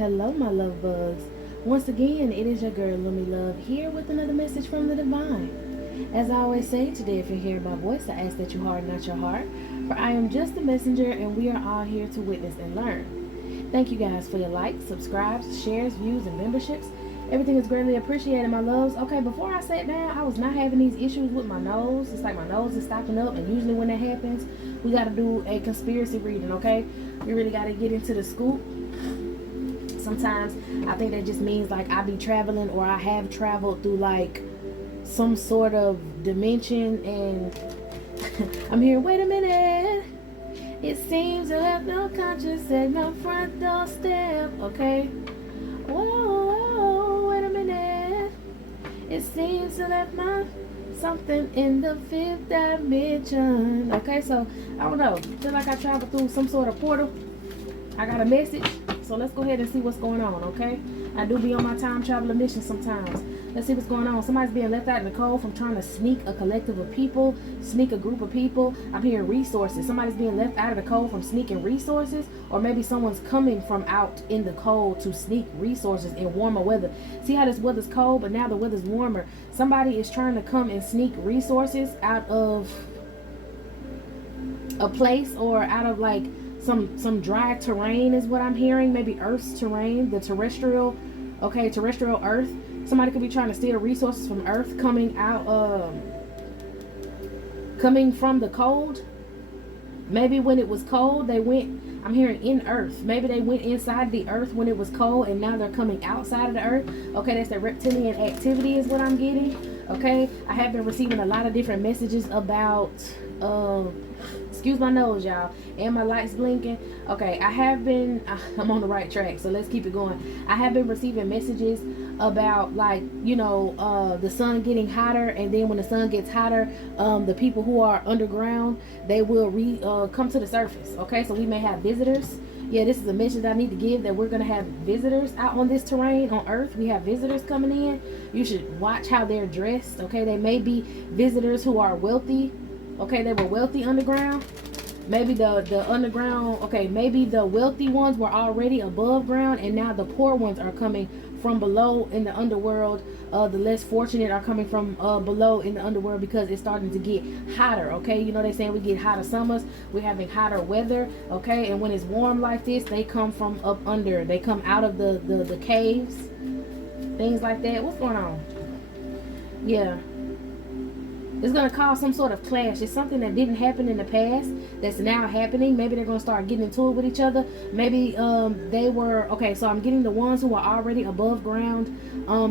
hello, my love bugs. Once again, it is your girl, Lumi Love, here with another message from the divine. As I always say, today if you hear my voice, I ask that you harden not your heart, for I am just a messenger and we are all here to witness and learn. Thank you guys for your likes, subscribes, shares, views, and memberships. Everything is greatly appreciated, my loves. Okay, before I sat down, I was not having these issues with my nose. It's like my nose is stopping up, and usually when that happens, we got to do a conspiracy reading, okay? We really got to get into the scoop. Sometimes I think that just means like I be traveling or I have traveled through like some sort of dimension and I'm here, wait a minute. It seems to have no conscience at my front doorstep, okay? Whoa, wait a minute. It seems to have my something in the fifth dimension. Okay, so I don't know. Feel like I traveled through some sort of portal. I got a message. So let's go ahead and see what's going on, okay? I do be on my time traveling mission sometimes. Let's see what's going on. Somebody's being left out in the cold from trying to sneak a collective of people, sneak a group of people. I'm hearing resources. Somebody's being left out of the cold from sneaking resources, or maybe someone's coming from out in the cold to sneak resources in warmer weather. See how this weather's cold, but now the weather's warmer. Somebody is trying to come and sneak resources out of a place or out of like some dry terrain is what I'm hearing. Maybe Earth's terrain, the terrestrial, okay, terrestrial Earth. Somebody could be trying to steal resources from Earth coming out, coming from the cold. Maybe when it was cold, they went, I'm hearing in Earth. Maybe they went inside the Earth when it was cold and now they're coming outside of the Earth. Okay, that's that reptilian activity is what I'm getting. Okay, I have been receiving a lot of different messages about, excuse my nose, y'all, and my lights blinking. Okay, I'm on the right track, so let's keep it going. I have been receiving messages about, like, you know, the sun getting hotter, and then when the sun gets hotter, the people who are underground, they will come to the surface. Okay, so we may have visitors. Yeah, this is a message I need to give, that we're going to have visitors out on this terrain on Earth. We have visitors coming in. You should watch how they're dressed. Okay, they may be visitors who are wealthy. Okay, they were wealthy underground. Maybe the underground, okay, maybe the wealthy ones were already above ground and now the poor ones are coming from below in the underworld. The less fortunate are coming from below in the underworld because it's starting to get hotter, okay? You know they saying we get hotter summers, we're having hotter weather, okay? And when it's warm like this, they come from up under. They come out of the caves, things like that. What's going on? Yeah. It's going to cause some sort of clash. It's something that didn't happen in the past that's now happening. Maybe they're going to start getting into it with each other. Maybe they were, okay, so I'm getting the ones who are already above ground.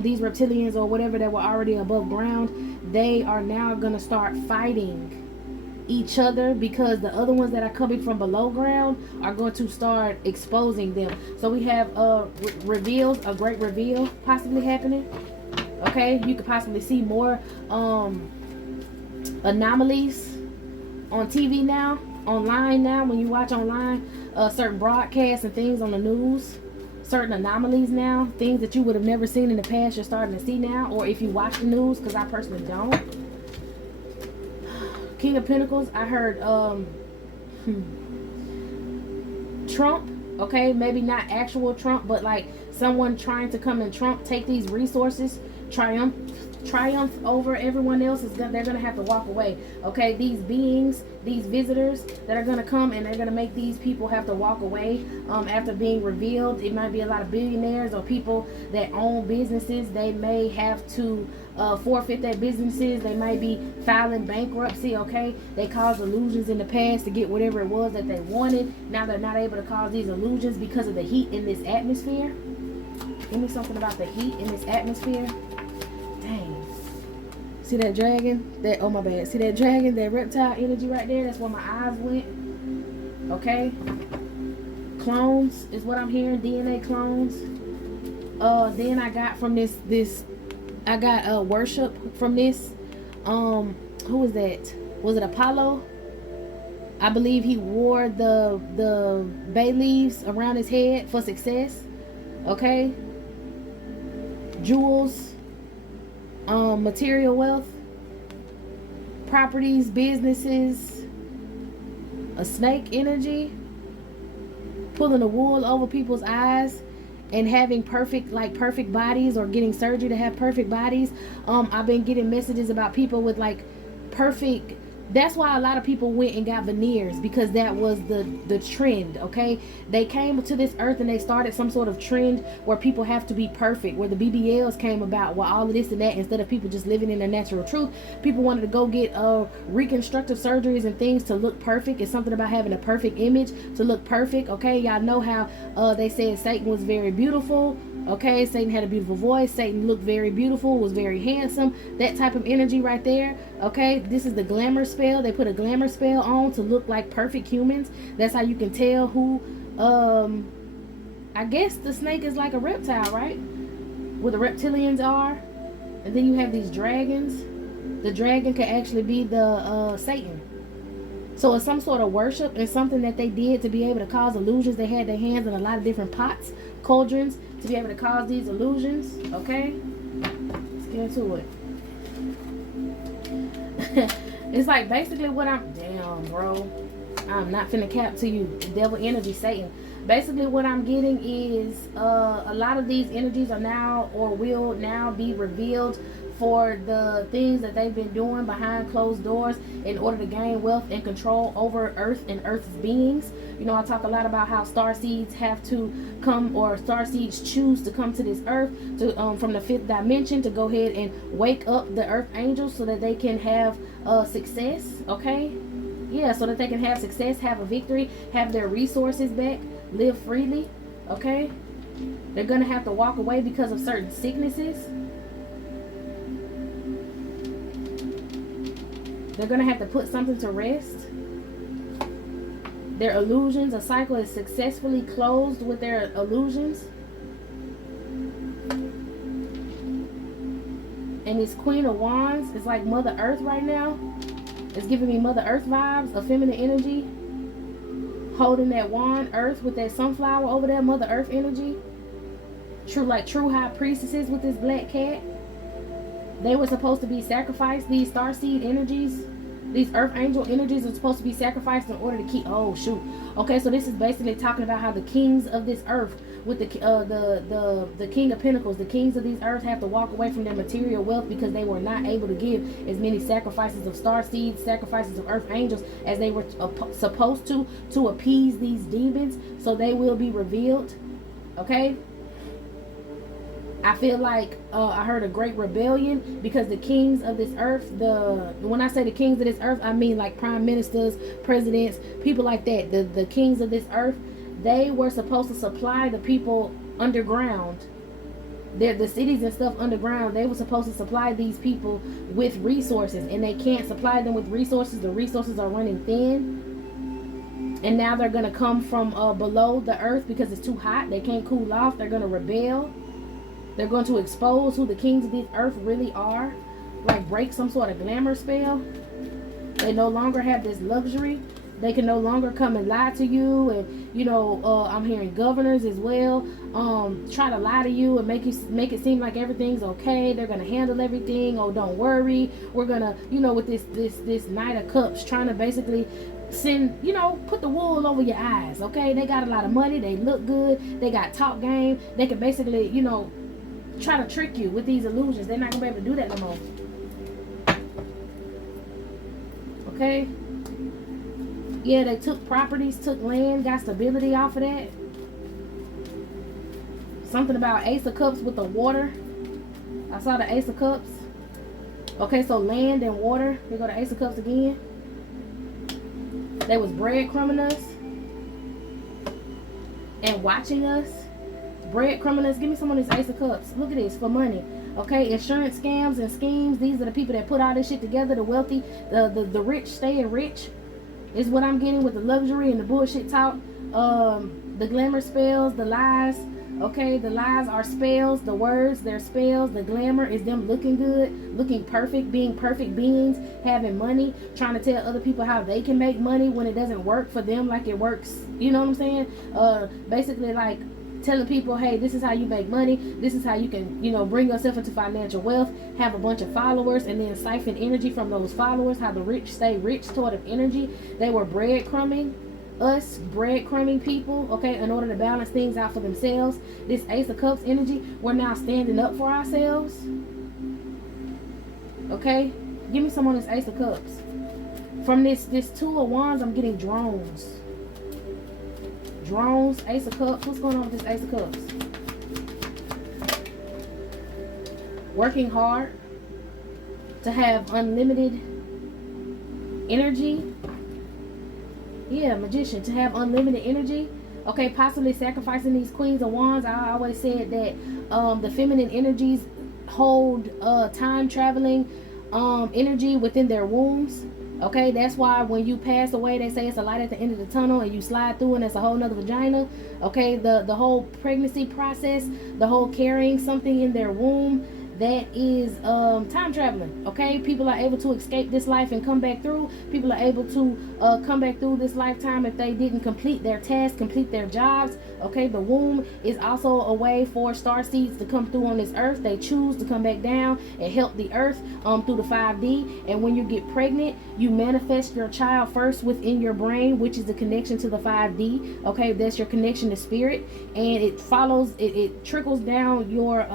These reptilians or whatever that were already above ground, they are now going to start fighting each other because the other ones that are coming from below ground are going to start exposing them. So we have reveals, a great reveal possibly happening. Okay, you could possibly see more anomalies on TV now, online now. When you watch online, certain broadcasts and things on the news, certain anomalies now, things that you would have never seen in the past, you're starting to see now. Or if you watch the news, because I personally don't. King of Pentacles, I heard Trump, okay, maybe not actual Trump, but like someone trying to come and take these resources, triumph over everyone else. They're gonna have to walk away. Okay, these beings, these visitors that are gonna come, and they're gonna make these people have to walk away after being revealed. It might be a lot of billionaires or people that own businesses. They may have to forfeit their businesses. They might be filing bankruptcy. Okay, they caused illusions in the past to get whatever it was that they wanted. Now they're not able to cause these illusions because of the heat in this atmosphere. Give me something about the heat in this atmosphere. Dang. See that dragon? Oh my bad. See that dragon, that reptile energy right there? That's where my eyes went. Okay. Clones is what I'm hearing. DNA clones. Then I got from this I got worship from this. Who was that? Was it Apollo? I believe he wore the bay leaves around his head for success. Okay. Jewels, material wealth, properties, businesses, a snake energy, pulling the wool over people's eyes, and having perfect bodies, or getting surgery to have perfect bodies. I've been getting messages about people with like perfect. That's why a lot of people went and got veneers, because that was the trend. Okay, they came to this earth and they started some sort of trend where people have to be perfect, where the BBLs came about, where all of this and that, instead of people just living in their natural truth, people wanted to go get reconstructive surgeries and things to look perfect. It's something about having a perfect image to look perfect. Okay, y'all know how they said Satan was very beautiful. Okay, Satan had a beautiful voice. Satan looked very beautiful, was very handsome. That type of energy right there. Okay, this is the glamour spell. They put a glamour spell on to look like perfect humans. That's how you can tell who, I guess the snake is like a reptile, right? Where the reptilians are. And then you have these dragons. The dragon could actually be the Satan. So it's some sort of worship and something that they did to be able to cause illusions. They had their hands in a lot of different pots, cauldrons, to be able to cause these illusions. Okay, let's get into it. It's like basically what damn, bro, I'm not finna cap to you. Devil energy, Satan. Basically what I'm getting is a lot of these energies are now, or will now be revealed, for the things that they've been doing behind closed doors in order to gain wealth and control over Earth and Earth's beings. You know, I talk a lot about how starseeds have to come, or starseeds choose to come to this Earth to from the 5th dimension to go ahead and wake up the Earth angels so that they can have success. Okay, yeah, so that they can have success, have a victory, have their resources back, live freely. Okay, they're gonna have to walk away because of certain sicknesses. They're going to have to put something to rest. Their illusions, a cycle is successfully closed with their illusions. And this Queen of Wands is like Mother Earth right now. It's giving me Mother Earth vibes, a feminine energy. Holding that wand, Earth, with that sunflower over there, Mother Earth energy. True high priestesses with this black cat. They were supposed to be sacrificed. These starseed energies, these earth angel energies, are supposed to be sacrificed in order to keep. Oh shoot. Okay, so this is basically talking about how the kings of this earth, with the King of Pentacles, the kings of these earths have to walk away from their material wealth because they were not able to give as many sacrifices of starseeds, sacrifices of earth angels as they were supposed to appease these demons. So they will be revealed. Okay. I feel like I heard a great rebellion, because the kings of this earth, when I say the kings of this earth, I mean like prime ministers, presidents, people like that. The kings of this earth, they were supposed to supply the people underground. The cities and stuff underground, they were supposed to supply these people with resources, and they can't supply them with resources. The resources are running thin. And now they're going to come from below the earth because it's too hot. They can't cool off. They're going to rebel. They're going to expose who the kings of this earth really are. Like break some sort of glamour spell. They no longer have this luxury. They can no longer come and lie to you. And, you know, I'm hearing governors as well. Try to lie to you and make it seem like everything's okay. They're going to handle everything. Oh, don't worry. We're going to, you know, with this Knight of Cups, trying to basically send, you know, put the wool over your eyes. Okay. They got a lot of money. They look good. They got talk game. They can basically, you know, try to trick you with these illusions. They're not gonna be able to do that no more. Okay, yeah, they took properties, took land, got stability off of that. Something about Ace of Cups with the water. I saw the Ace of Cups. Okay, so land and water. Here go the Ace of Cups again. They was breadcrumbing us and watching us. Breadcrumbing us. Give me some of this Ace of Cups. Look at this, for money. Okay, insurance scams and schemes. These are the people that put all this shit together. The wealthy, the rich staying rich is what I'm getting with the luxury and the bullshit talk. The glamour spells, the lies. Okay, the lies are spells. The words, they're spells. The glamour is them looking good, looking perfect, being perfect beings, having money, trying to tell other people how they can make money when it doesn't work for them like it works. You know what I'm saying? Basically like telling people, hey, this is how you make money. This is how you can, you know, bring yourself into financial wealth, have a bunch of followers, and then siphon energy from those followers. How the rich stay rich sort of energy. They were breadcrumbing. us breadcrumbing people, okay, in order to balance things out for themselves. This Ace of Cups energy, we're now standing up for ourselves. Okay, give me some on this Ace of Cups. From this Two of Wands, I'm getting drones. Drones, Ace of Cups. What's going on with this Ace of Cups? Working hard to have unlimited energy. Yeah, Magician, to have unlimited energy. Okay, possibly sacrificing these Queens of Wands. I always said that the feminine energies hold time traveling energy within their wombs. Okay, that's why when you pass away, they say it's a light at the end of the tunnel, and you slide through and it's a whole nother vagina. Okay, the whole pregnancy process, the whole carrying something in their womb, that is time traveling. Okay, people are able to escape this life and come back through. People are able to come back through this lifetime if they didn't complete their tasks, complete their jobs. Okay, the womb is also a way for star seeds to come through on this earth. They choose to come back down and help the earth through the 5D. And when you get pregnant, you manifest your child first within your brain, which is the connection to the 5D. Okay, that's your connection to spirit, and it follows, it trickles down your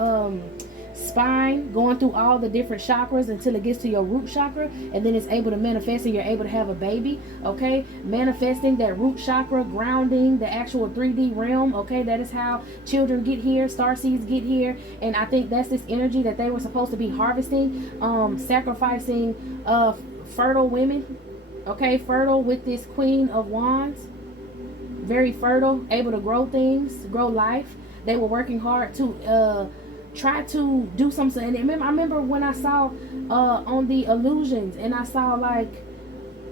spine, going through all the different chakras until it gets to your root chakra, and then it's able to manifest and you're able to have a baby. Okay, manifesting that root chakra, grounding the actual 3D realm. Okay, that is how children get here, star seeds get here. And I think that's this energy that they were supposed to be harvesting, sacrificing fertile women. Okay, fertile with this Queen of Wands, very fertile, able to grow things, grow life. They were working hard to try to do something. And I remember when I saw on the illusions, and I saw like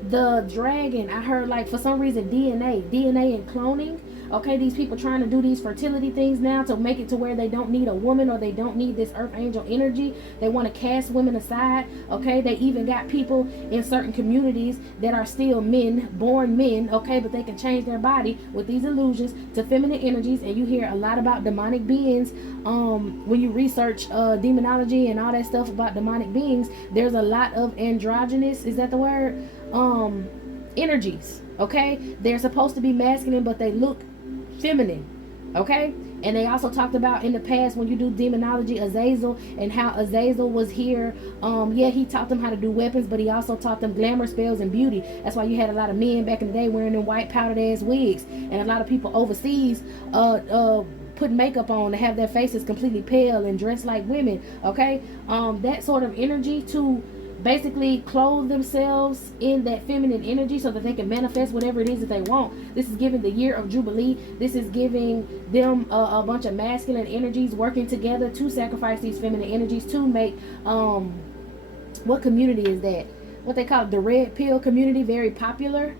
the dragon, I heard like for some reason DNA and cloning. Okay, these people trying to do these fertility things now to make it to where they don't need a woman, or they don't need this earth angel energy. They want to cast women aside. Okay, they even got people in certain communities that are still men, born men. Okay, but they can change their body with these illusions to feminine energies. And you hear a lot about demonic beings when you research demonology and all that stuff about demonic beings. There's a lot of androgynous, is that the word, energies. Okay, they're supposed to be masculine, but they look feminine. Okay, and they also talked about in the past, when you do demonology, Azazel, and how Azazel was here. Yeah, he taught them how to do weapons, but he also taught them glamour spells and beauty. That's why you had a lot of men back in the day wearing them white powdered ass wigs, and a lot of people overseas put makeup on to have their faces completely pale and dress like women. Okay, that sort of energy to basically clothe themselves in that feminine energy so that they can manifest whatever it is that they want. This is giving the year of Jubilee. This is giving them a bunch of masculine energies working together to sacrifice these feminine energies to make what community is that? What they call it, the red pill community, very popular.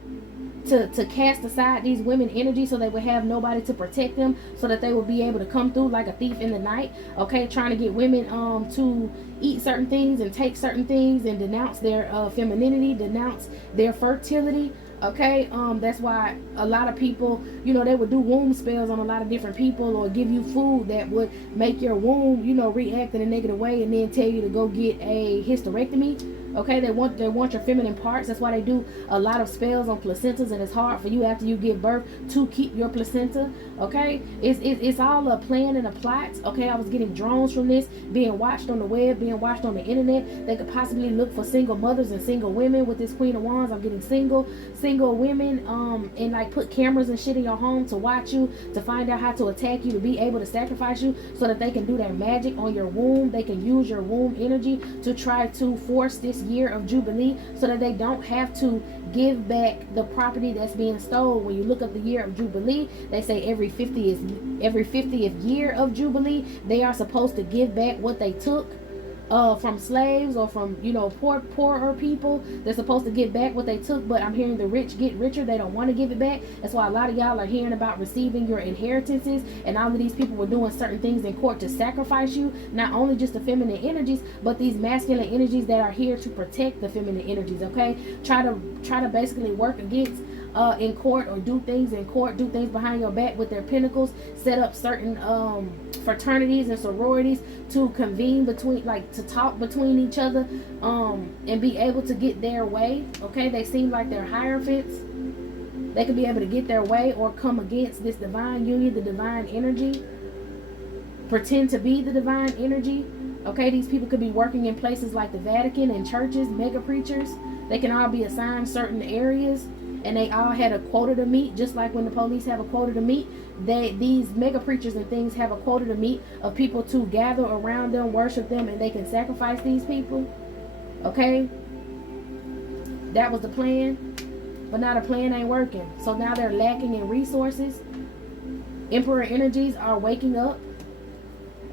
To cast aside these women energy so they would have nobody to protect them, so that they will be able to come through like a thief in the night. Okay, trying to get women to eat certain things and take certain things and denounce their femininity, denounce their fertility. Okay, that's why a lot of people, you know, they would do womb spells on a lot of different people, or give you food that would make your womb, you know, react in a negative way, and then tell you to go get a hysterectomy. Okay, they want your feminine parts. That's why they do a lot of spells on placentas, and it's hard for you after you give birth to keep your placenta. Okay, it's all a plan and a plot. Okay, I was getting drones from this, being watched on the web, being watched on the internet. They could possibly look for single mothers and single women with this Queen of Wands. I'm getting single women, and like put cameras and shit in your home to watch you, to find out how to attack you, to be able to sacrifice you, so that they can do their magic on your womb. They can use your womb energy to try to force this year of Jubilee, so that they don't have to give back the property that's being stolen. When you look up the year of Jubilee, they say every 50th year of Jubilee, they are supposed to give back what they took from slaves, or from, you know, poorer people. They're supposed to give back what they took, but I'm hearing the rich get richer. They don't want to give it back. That's why a lot of y'all are hearing about receiving your inheritances, and all of these people were doing certain things in court to sacrifice you. Not only just the feminine energies, but these masculine energies that are here to protect the feminine energies. Okay, try to basically work against in court, or do things in court, do things behind your back with their pinnacles, set up certain fraternities and sororities to convene between, like to talk between each other, and be able to get their way. Okay, they seem like they're hierophants. They could be able to get their way or come against this divine union, the divine energy. Pretend to be the divine energy. Okay, these people could be working in places like the Vatican and churches, mega preachers. They can all be assigned certain areas, and they all had a quota to meet, just like when the police have a quota to meet. These mega preachers and things have a quota to meet of people to gather around them, worship them, and they can sacrifice these people. Okay, that was the plan, but now the plan ain't working. So now they're lacking in resources. Emperor energies are waking up.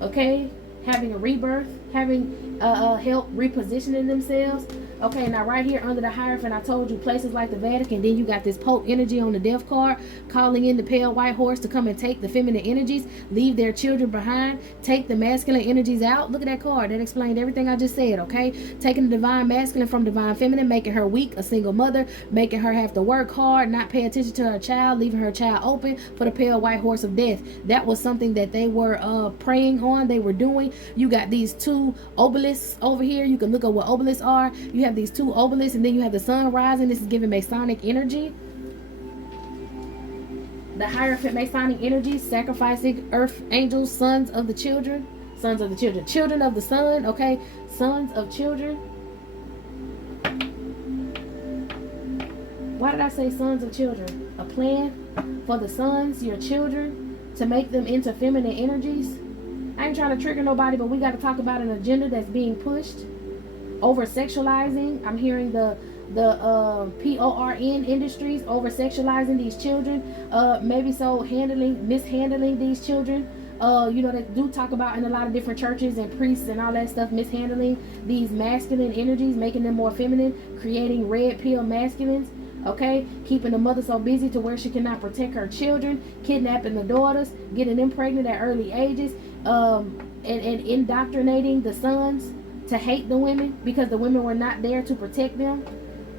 Okay, having a rebirth, having help repositioning themselves. Okay, now right here under the Hierophant, I told you places like the Vatican. Then you got this Pope energy on the death card, calling in the pale white horse to come and take the feminine energies, leave their children behind, take the masculine energies out. Look at that card. That explained everything I just said, okay? Taking the divine masculine from divine feminine, making her weak, a single mother, making her have to work hard, not pay attention to her child, leaving her child open for the pale white horse of death. That was something that they were praying on, they were doing. You got these two obelisks over here. You can look at what obelisks are. You have these two obelisks, and then you have the sun rising. This is giving Masonic energy. The Hierophant Masonic energy, sacrificing earth angels, sons of the children, children of the sun. Okay, sons of children. Why did I say sons of children? A plan for the sons, your children, to make them into feminine energies. I ain't trying to trigger nobody, but we got to talk about an agenda that's being pushed. Over sexualizing. I'm hearing the PORN industries over sexualizing these children. Maybe so mishandling these children. You know, they do talk about in a lot of different churches and priests and all that stuff, mishandling these masculine energies, making them more feminine, creating red pill masculines. Okay, keeping the mother so busy to where she cannot protect her children, kidnapping the daughters, getting them pregnant at early ages, and indoctrinating the sons to hate the women because the women were not there to protect them.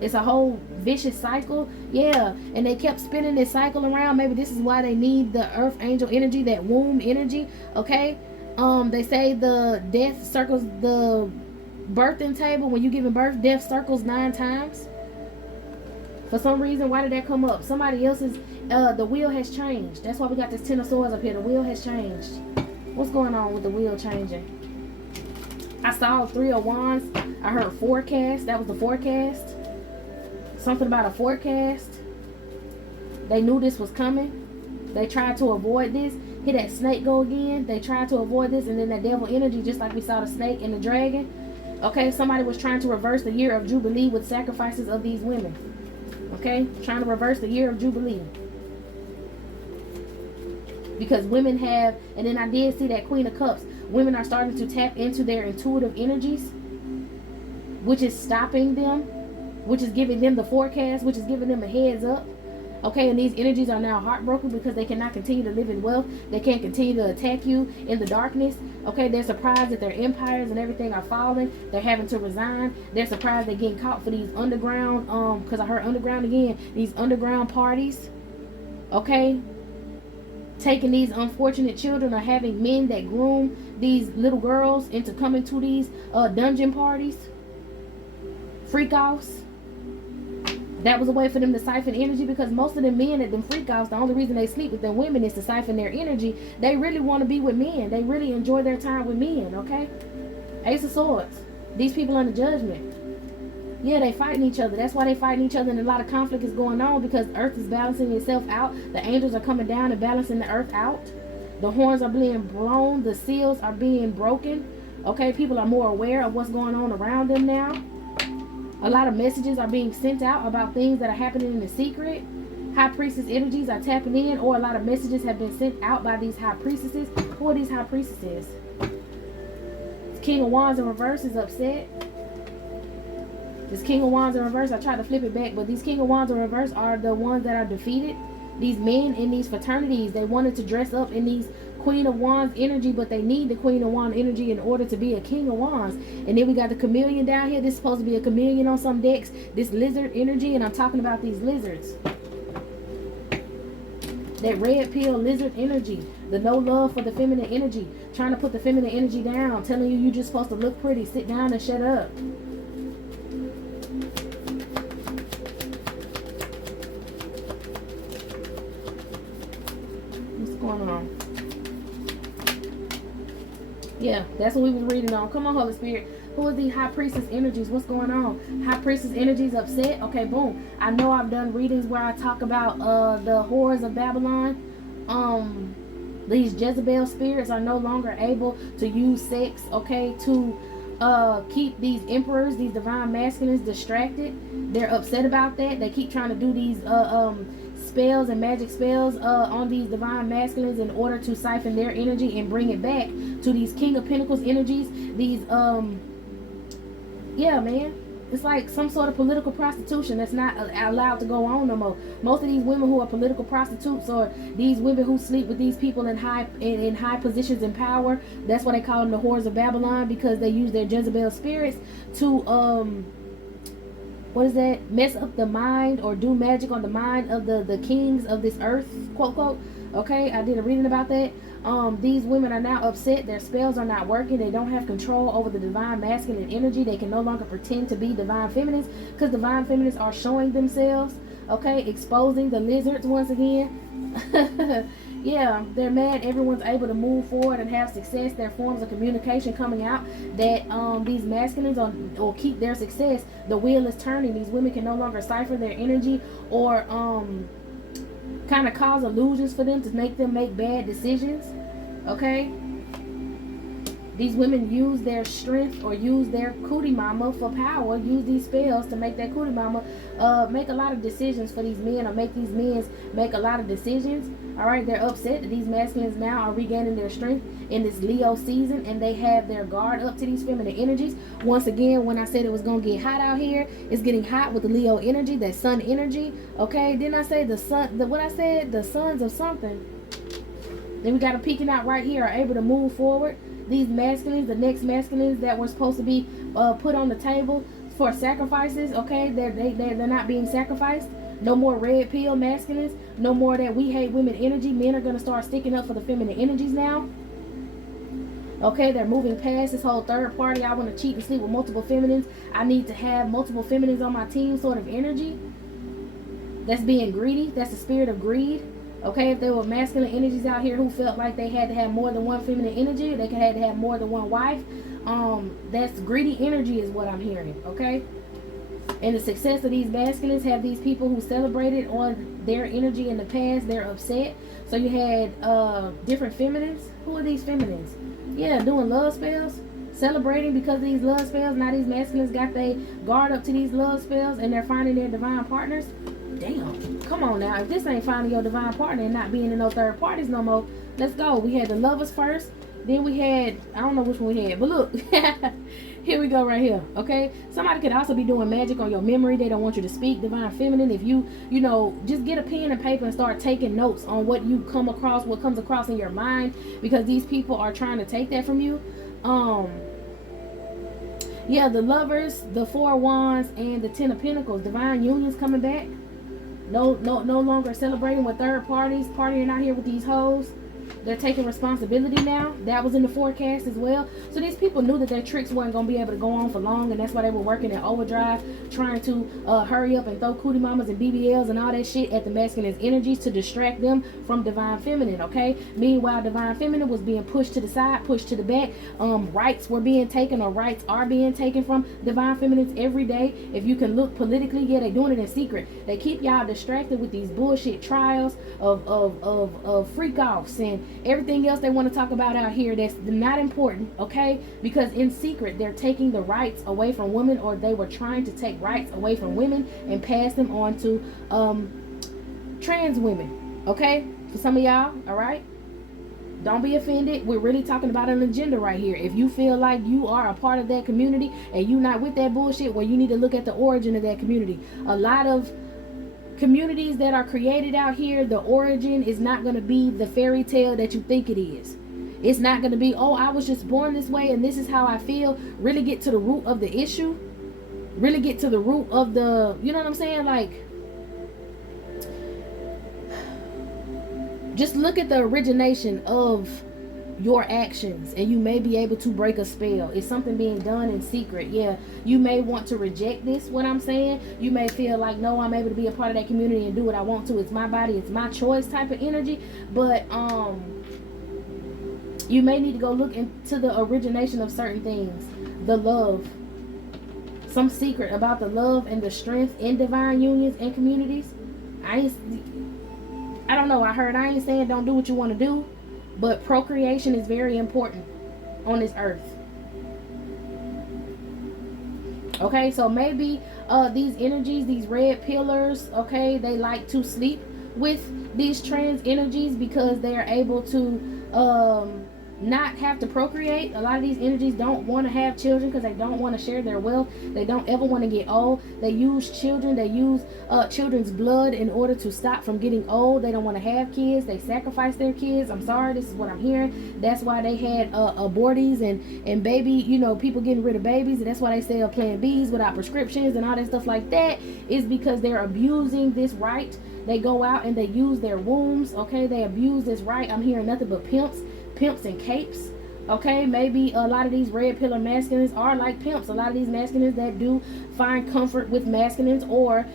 It's a whole vicious cycle. Yeah, and they kept spinning this cycle around. Maybe this is why they need the earth angel energy, that womb energy. Okay, they say the death circles the birthing table. When you giving birth, death circles 9 times. For some reason, why did that come up? Somebody else's, the wheel has changed. That's why we got this 10 of swords up here. The wheel has changed. What's going on with the wheel changing? I saw 3 of wands. I heard forecast. That was the forecast. Something about a forecast. They knew this was coming. They tried to avoid this. Hear that snake go again. They tried to avoid this. And then that devil energy, just like we saw the snake and the dragon. Okay, somebody was trying to reverse the year of Jubilee with sacrifices of these women. Okay, trying to reverse the year of Jubilee. Because women have, and then I did see that Queen of Cups. Women are starting to tap into their intuitive energies, which is stopping them, which is giving them the forecast, which is giving them a heads up. Okay, and these energies are now heartbroken because they cannot continue to live in wealth. They can't continue to attack you in the darkness. Okay, they're surprised that their empires and everything are falling. They're having to resign. They're surprised they're getting caught for these underground, because I heard underground again, these underground parties. Okay, taking these unfortunate children or having men that groom these little girls into coming to these dungeon parties, freak offs. That was a way for them to siphon energy, because most of the men at them freak offs, the only reason they sleep with them women is to siphon their energy. They really want to be with men. They really enjoy their time with men, okay? Ace of Swords. These people under judgment. Yeah, they fighting each other. That's why they fighting each other, and a lot of conflict is going on because Earth is balancing itself out. The angels are coming down and balancing the Earth out. The horns are being blown. The seals are being broken. Okay, people are more aware of what's going on around them now. A lot of messages are being sent out about things that are happening in the secret. High priestess energies are tapping in, or a lot of messages have been sent out by these high priestesses. Who are these high priestesses? King of Wands in reverse is upset. This King of Wands in reverse, I tried to flip it back, but these King of Wands in reverse are the ones that are defeated. These men in these fraternities, they wanted to dress up in these Queen of Wands energy, but they need the Queen of Wands energy in order to be a King of Wands. And then we got the chameleon down here. This is supposed to be a chameleon on some decks. This lizard energy, and I'm talking about these lizards. That red pill lizard energy. The no love for the feminine energy. Trying to put the feminine energy down. Telling you you're just supposed to look pretty. Sit down and shut up. going on? Yeah, that's what we was reading on. Come on, Holy Spirit. Who are these high priestess energies? What's going on? High priestess energies upset. Okay, boom. I know I've done readings where I talk about the horrors of Babylon. These Jezebel spirits are no longer able to use sex, okay, to keep these emperors, these divine masculines distracted. They're upset about that. They keep trying to do these spells and magic spells on these divine masculines in order to siphon their energy and bring it back to these King of Pentacles energies. These yeah, man, it's like some sort of political prostitution that's not allowed to go on no more. Most of these women who are political prostitutes, or these women who sleep with these people in high positions in power, that's why they call them the whores of Babylon, because they use their Jezebel spirits to what is that, mess up the mind or do magic on the mind of the kings of this earth, quote quote. Okay, I did a reading about that. These women are now upset. Their spells are not working. They don't have control over the divine masculine energy. They can no longer pretend to be divine feminines, because divine feminines are showing themselves, okay, exposing the lizards once again. Yeah, they're mad everyone's able to move forward and have success. Their forms of communication coming out that these masculines or keep their success. The wheel is turning. These women can no longer cipher their energy or kind of cause illusions for them to make them make bad decisions. Okay, these women use their strength or use their cootie mama for power, use these spells to make that cootie mama make a lot of decisions for these men, or make these men make a lot of decisions. All right, they're upset that these masculines now are regaining their strength in this Leo season, and they have their guard up to these feminine energies. Once again, when I said it was going to get hot out here, it's getting hot with the Leo energy, that sun energy. Okay, didn't I say the sun, what I said, the sons of something? Then we got a peeking out right here, are able to move forward. These masculines, the next masculines that were supposed to be put on the table for sacrifices, okay, they're not being sacrificed. No more red pill masculines. No more that we hate women energy. Men are going to start sticking up for the feminine energies now. Okay, they're moving past this whole third party. I want to cheat and sleep with multiple feminines. I need to have multiple feminines on my team sort of energy. That's being greedy. That's the spirit of greed. Okay, if there were masculine energies out here who felt like they had to have more than one feminine energy, they had to have more than one wife. That's greedy energy is what I'm hearing. Okay. And the success of these masculines have these people who celebrated on their energy in the past. They're upset. So you had different feminines. Who are these feminines? Yeah, doing love spells, celebrating because of these love spells. Now these masculines got they guard up to these love spells, and they're finding their divine partners. Damn, come on now. If this ain't finding your divine partner and not being in no third parties no more, let's go. We had the lovers first. Then we had, I don't know which one we had, but look. Here we go right here. Okay, somebody could also be doing magic on your memory. They don't want you to speak divine feminine. If you know, just get a pen and paper and start taking notes on what you come across, what comes across in your mind, because these people are trying to take that from you. Yeah, the lovers, the 4 of Wands, and the 10 of Pentacles. Divine unions coming back. No longer celebrating with third parties, partying out here with these hoes. They're taking responsibility now. That was in the forecast as well. So these people knew that their tricks weren't going to be able to go on for long, and that's why they were working in overdrive, trying to hurry up and throw cootie mamas and BBLs and all that shit at the masculine's energies to distract them from divine feminine, okay? Meanwhile, divine feminine was being pushed to the side, pushed to the back. Rights were being taken, or rights are being taken from divine feminines every day. If you can look politically, yeah, they're doing it in secret. They keep y'all distracted with these bullshit trials of freak-offs and everything else they want to talk about out here that's not important, okay? Because in secret they're taking the rights away from women, or they were trying to take rights away from women and pass them on to trans women, okay? For some of y'all, all right? Don't be offended. We're really talking about an agenda right here. If you feel like you are a part of that community and you're not with that bullshit, well, you need to look at the origin of that community. A lot of communities that are created out here, the origin is not going to be the fairy tale that you think it is. It's not going to be, oh, I was just born this way and this is how I feel. Really get to the root of the issue. Really get to the root of the, you know what I'm saying? Like, just look at the origination of your actions, and you may be able to break a spell. It's something being done in secret. Yeah, you may want to reject this, what I'm saying. You may feel like, no, I'm able to be a part of that community and do what I want to. It's my body, it's my choice type of energy. But you may need to go look into the origination of certain things. The love, some secret about the love and the strength in divine unions and communities. I don't know, I ain't saying don't do what you want to do, but procreation is very important on this earth. Okay, so maybe these energies, these red pillars, okay, they like to sleep with these trans energies because they are able to not have to procreate. A lot of these energies don't want to have children because they don't want to share their wealth. They don't ever want to get old. They use children. They use children's blood in order to stop from getting old. They don't want to have kids. They sacrifice their kids. I'm sorry, this is what I'm hearing. That's why they had abortees and baby, you know, people getting rid of babies. And that's why they sell Plan Bs without prescriptions and all that stuff like that, is because they're abusing this right. They go out and they use their wombs. Okay, they abuse this right. I'm hearing nothing but pimps and capes. Okay, maybe a lot of these red pillar masculines are like pimps. A lot of these masculines that do find comfort with masculines, or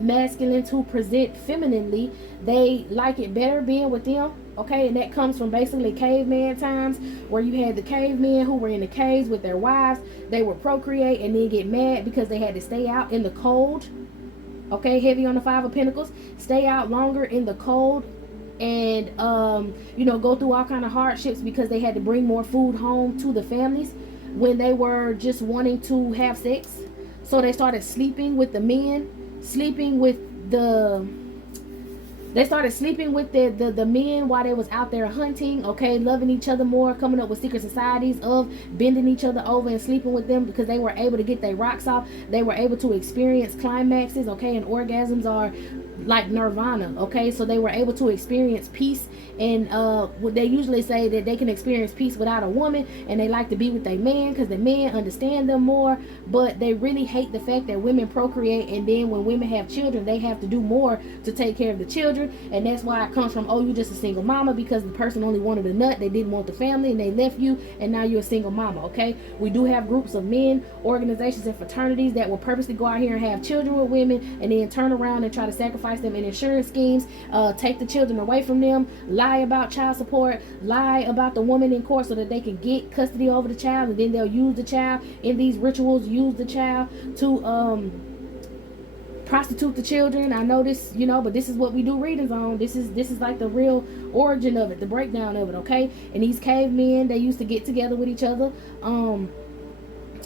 masculines who present femininely, they like it better being with them. Okay, and that comes from basically caveman times, where you had the cavemen who were in the caves with their wives. They would procreate and then get mad because they had to stay out in the cold. Okay, heavy on the Five of Pentacles. Stay out longer in the cold, and you know, go through all kind of hardships because they had to bring more food home to the families when they were just wanting to have sex. So they started sleeping with the men, they started sleeping with the men while they was out there hunting. Okay, loving each other more, coming up with secret societies of bending each other over and sleeping with them because they were able to get their rocks off. They were able to experience climaxes. Okay, and orgasms are like nirvana. Okay, so they were able to experience peace, and they usually say that they can experience peace without a woman, and they like to be with their man because the men understand them more. But they really hate the fact that women procreate, and then when women have children, they have to do more to take care of the children. And that's why it comes from, oh, you just a single mama because the person only wanted a nut, they didn't want the family, and they left you, and now you're a single mama. Okay, we do have groups of men, organizations, and fraternities that will purposely go out here and have children with women, and then turn around and try to sacrifice them in insurance schemes, take the children away from them, lie about child support, lie about the woman in court so that they can get custody over the child, and then they'll use the child in these rituals, use the child to prostitute the children. I know this, you know, but this is what we do readings on. This is like the real origin of it, the breakdown of it. Okay, and these cavemen, they used to get together with each other,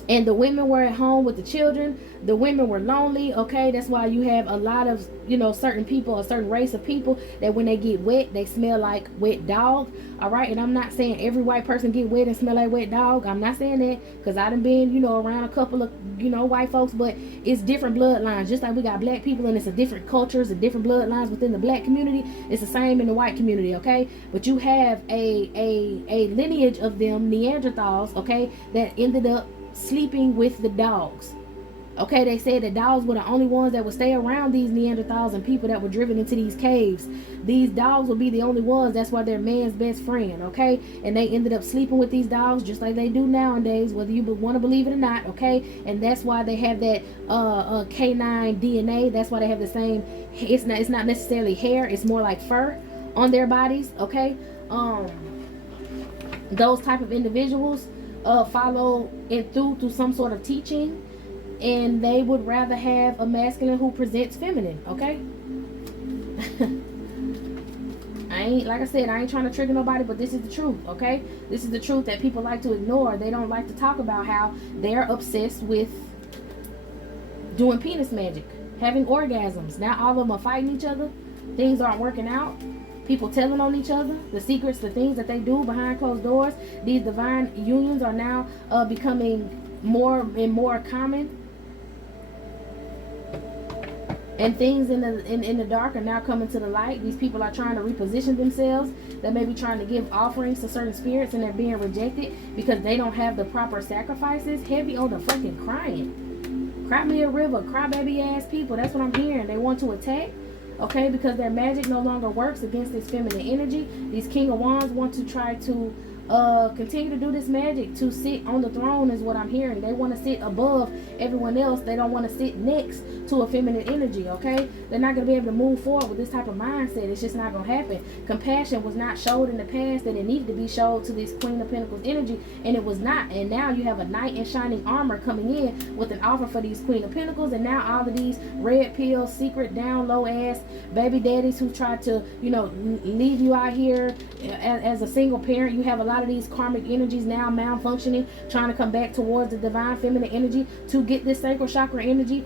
and the women were at home with the children. The women were lonely. Okay, that's why you have a lot of, you know, certain people, a certain race of people that when they get wet, they smell like wet dog. All right, and I'm not saying every white person get wet and smell like wet dog. I'm not saying that, because I done been, you know, around a couple of, you know, white folks, but it's different bloodlines. Just like we got black people, and it's a different cultures and different bloodlines within the black community. It's the same in the white community. Okay, but you have a lineage of them, Neanderthals, okay, that ended up sleeping with the dogs. Okay, they said that dogs were the only ones that would stay around these Neanderthals and people that were driven into these caves. These dogs would be the only ones. That's why they're man's best friend. Okay, and they ended up sleeping with these dogs just like they do nowadays, whether you want to believe it or not. Okay, and that's why they have that canine DNA. That's why they have the same. It's not necessarily hair. It's more like fur on their bodies. Okay, those type of individuals follow it through some sort of teaching, and they would rather have a masculine who presents feminine. Okay. Like I said, I ain't trying to trigger nobody, but this is the truth. Okay, this is the truth that people like to ignore. They don't like to talk about how they're obsessed with doing penis magic, having orgasms. Now all of them are fighting each other. Things aren't working out. People telling on each other the secrets, the things that they do behind closed doors. These divine unions are now becoming more and more common, and things in the dark are now coming to the light. These people are trying to reposition themselves. They may be trying to give offerings to certain spirits, and they're being rejected because they don't have the proper sacrifices. Heavy on the fucking crying. Cry me a river, cry baby ass people. That's what I'm hearing. They want to attack. Okay, because their magic no longer works against this feminine energy. These King of Wands want to try to continue to do this magic, to sit on the throne is what I'm hearing. They want to sit above everyone else. They don't want to sit next to a feminine energy. Okay, they're not going to be able to move forward with this type of mindset. It's just not going to happen. Compassion was not showed in the past, and it needed to be showed to this Queen of Pentacles energy, and it was not. And now you have a knight in shining armor coming in with an offer for these Queen of Pentacles, and now all of these red pills, secret down low ass baby daddies who try to, you know, leave you out here as a single parent. You have a lot of these karmic energies now malfunctioning, trying to come back towards the divine feminine energy to get this sacral chakra energy,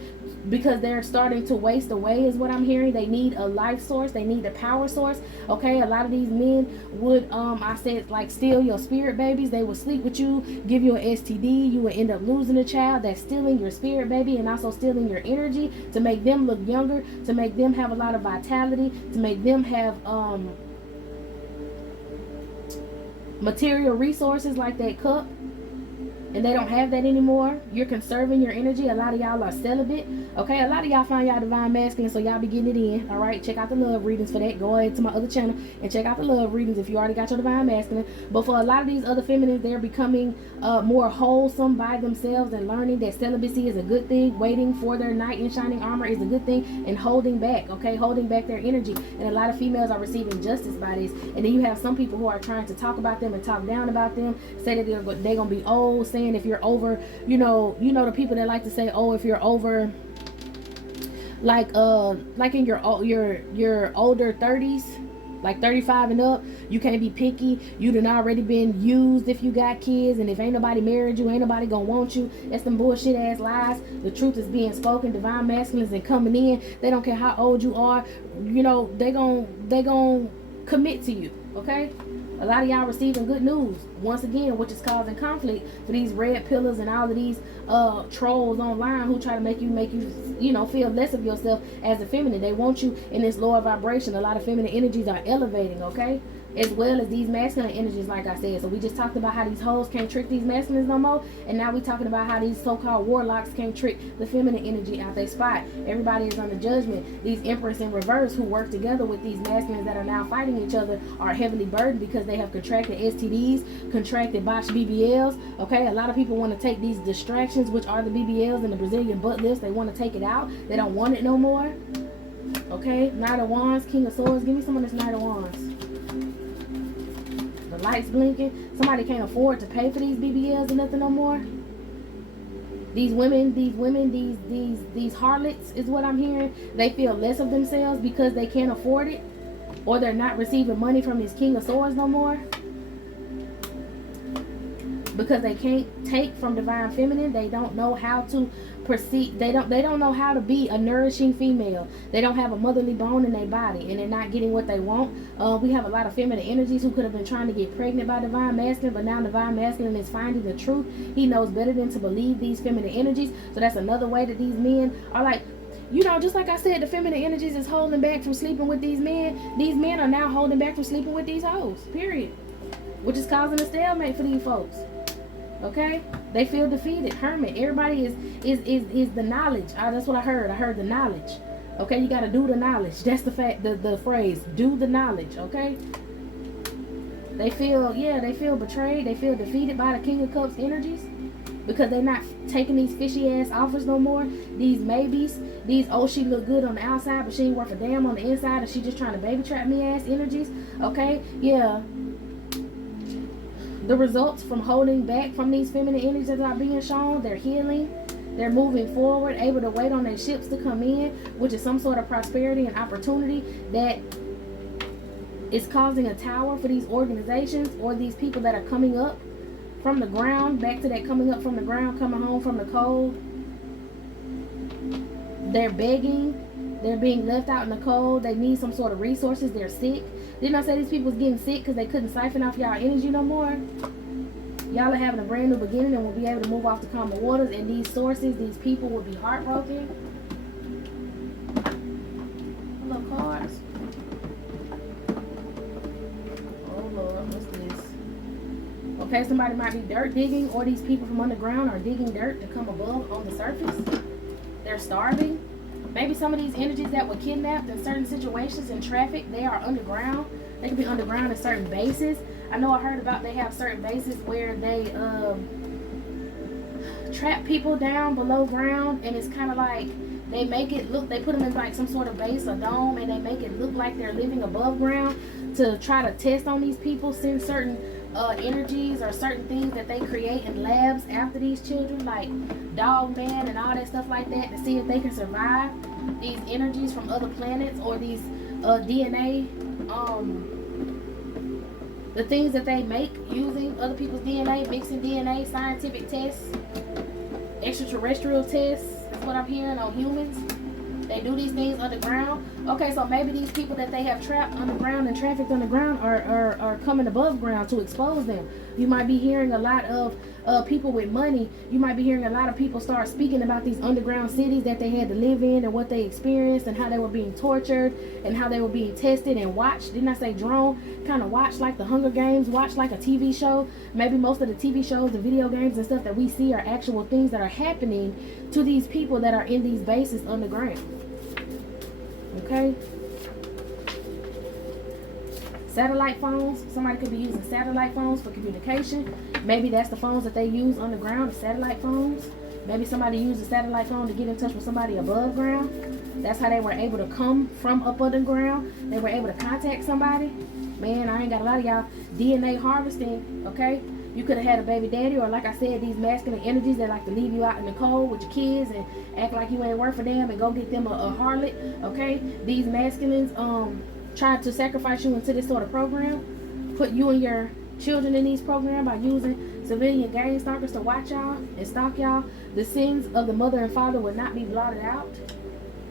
because they're starting to waste away is what I'm hearing. They need a life source. They need a power source. Okay, a lot of these men would I said, like, steal your spirit babies. They will sleep with you, give you an STD. You will end up losing a child. That's stealing your spirit baby and also stealing your energy to make them look younger, to make them have a lot of vitality, to make them have material resources like that cup, and they don't have that anymore. You're conserving your energy. A lot of y'all are celibate. Okay, a lot of y'all find y'all divine masculine, so y'all be getting it in. All right, check out the love readings for that. Go ahead to my other channel and check out the love readings if you already got your divine masculine. But for a lot of these other feminines, they're becoming more wholesome by themselves and learning that celibacy is a good thing. Waiting for their knight in shining armor is a good thing, and holding back. Okay, holding back their energy. And a lot of females are receiving justice by this. And then you have some people who are trying to talk about them and talk down about them, say that they're gonna be old, saying if you're over, you know the people that like to say, oh, if you're over, like in your older 30s, like 35 and up, you can't be picky. You done already been used if you got kids, and if ain't nobody married you, ain't nobody gonna want you. That's them bullshit ass lies. The truth is being spoken. Divine masculines and coming in. They don't care how old you are. You know, they gon' commit to you. Okay. A lot of y'all receiving good news once again, which is causing conflict for these red pillars and all of these trolls online who try to make you you know, feel less of yourself as a feminine. They want you in this lower vibration. A lot of feminine energies are elevating, okay, as well as these masculine energies, like I said. So we just talked about how these hoes can't trick these masculines no more, and now we talking about how these so-called warlocks can't trick the feminine energy out their spot. Everybody is under judgment. These empress in reverse who work together with these masculines that are now fighting each other are heavily burdened because they have contracted STDs, contracted botched BBLs. Okay, a lot of people want to take these distractions, which are the BBLs and the Brazilian butt lifts. They want to take it out. They don't want it no more. Okay, Knight of Wands, King of Swords. Give me some of this Knight of Wands. The lights blinking. Somebody can't afford to pay for these BBLs and nothing no more. These women, these harlots is what I'm hearing. They feel less of themselves because they can't afford it, or they're not receiving money from this King of Swords no more, because they can't take from divine feminine. They don't know how to proceed. They don't know how to be a nourishing female. They don't have a motherly bone in their body, and they're not getting what they want. We have a lot of feminine energies who could have been trying to get pregnant by divine masculine, but now divine masculine is finding the truth. He knows better than to believe these feminine energies. So that's another way that these men are like, you know, just like I said, the feminine energies is holding back from sleeping with these men. These men are now holding back from sleeping with these hoes, period, which is causing a stalemate for these folks. Okay, they feel defeated. Hermit. Everybody is the knowledge. That's what I heard. I heard the knowledge. Okay, you got to do the knowledge. That's the fact. The phrase. Do the knowledge. Okay. They feel betrayed. They feel defeated by the King of Cups energies because they're not taking these fishy ass offers no more. These maybes. These, oh, she look good on the outside, but she ain't worth a damn on the inside, and she just trying to baby trap me ass energies. Okay, yeah. The results from holding back from these feminine energies that are being shown, they're healing, they're moving forward, able to wait on their ships to come in, which is some sort of prosperity and opportunity that is causing a tower for these organizations or these people that are coming up from the ground. Back to that coming up from the ground, coming home from the cold. They're begging. They're being left out in the cold. They need some sort of resources. They're sick. Didn't I say these people was getting sick because they couldn't siphon off y'all energy no more? Y'all are having a brand new beginning and will be able to move off the common waters, and these sources, these people will be heartbroken. Hello, cards. Oh Lord, what's this? Okay, somebody might be dirt digging, or these people from underground are digging dirt to come above on the surface. They're starving. Maybe some of these energies that were kidnapped in certain situations and trafficked, they are underground. They can be underground in certain bases. I know I heard about they have certain bases where they trap people down below ground, and it's kind of like they make it look, they put them in like some sort of base or dome, and they make it look like they're living above ground to try to test on these people, send certain energies or certain things that they create in labs after these children, like dog man and all that stuff like that, to see if they can survive these energies from other planets, or these DNA, the things that they make using other people's DNA, mixing DNA, scientific tests, extraterrestrial tests. That's what I'm hearing on humans. They do these things underground. Okay, so maybe these people that they have trapped underground and trafficked underground are coming above ground to expose them. You might be hearing a lot of people with money. You might be hearing a lot of people start speaking about these underground cities that they had to live in, and what they experienced, and how they were being tortured, and how they were being tested and watched. Didn't I say drone? Kind of watched like the Hunger Games, watched like a TV show. Maybe most of the TV shows, the video games and stuff that we see are actual things that are happening to these people that are in these bases underground. Okay. Satellite phones. Somebody could be using satellite phones for communication. Maybe that's the phones that they use underground, the satellite phones. Maybe somebody used a satellite phone to get in touch with somebody above ground. That's how they were able to come from up underground. They were able to contact somebody. Man, I ain't got a lot of y'all DNA harvesting, okay? You could have had a baby daddy, or like I said, these masculine energies that like to leave you out in the cold with your kids and act like you ain't work for them and go get them a harlot, okay? These masculines try to sacrifice you into this sort of program, put you and your children in these programs by using civilian gang stalkers to watch y'all and stalk y'all. The sins of the mother and father will not be blotted out.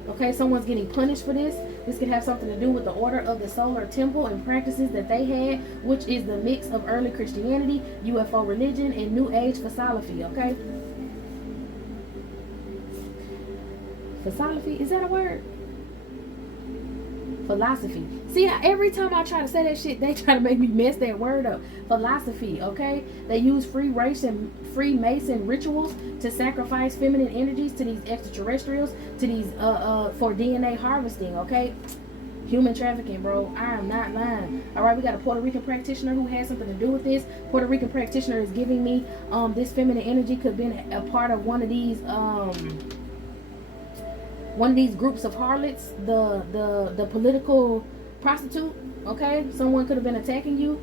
Okay, someone's getting punished for this. This could have something to do with the order of the solar temple and practices that they had, which is the mix of early Christianity, UFO religion, and New Age philosophy, okay? Philosophy, is that a word? Philosophy. See how every time I try to say that shit, they try to make me mess that word up. Philosophy, okay? They use Freemason rituals to sacrifice feminine energies to these extraterrestrials, to these for DNA harvesting, okay? Human trafficking, bro. I am not lying. All right, we got a Puerto Rican practitioner who has something to do with this. Puerto Rican practitioner is giving me this feminine energy could have been a part of one of these groups of harlots, the political prostitute, okay? Someone could have been attacking you.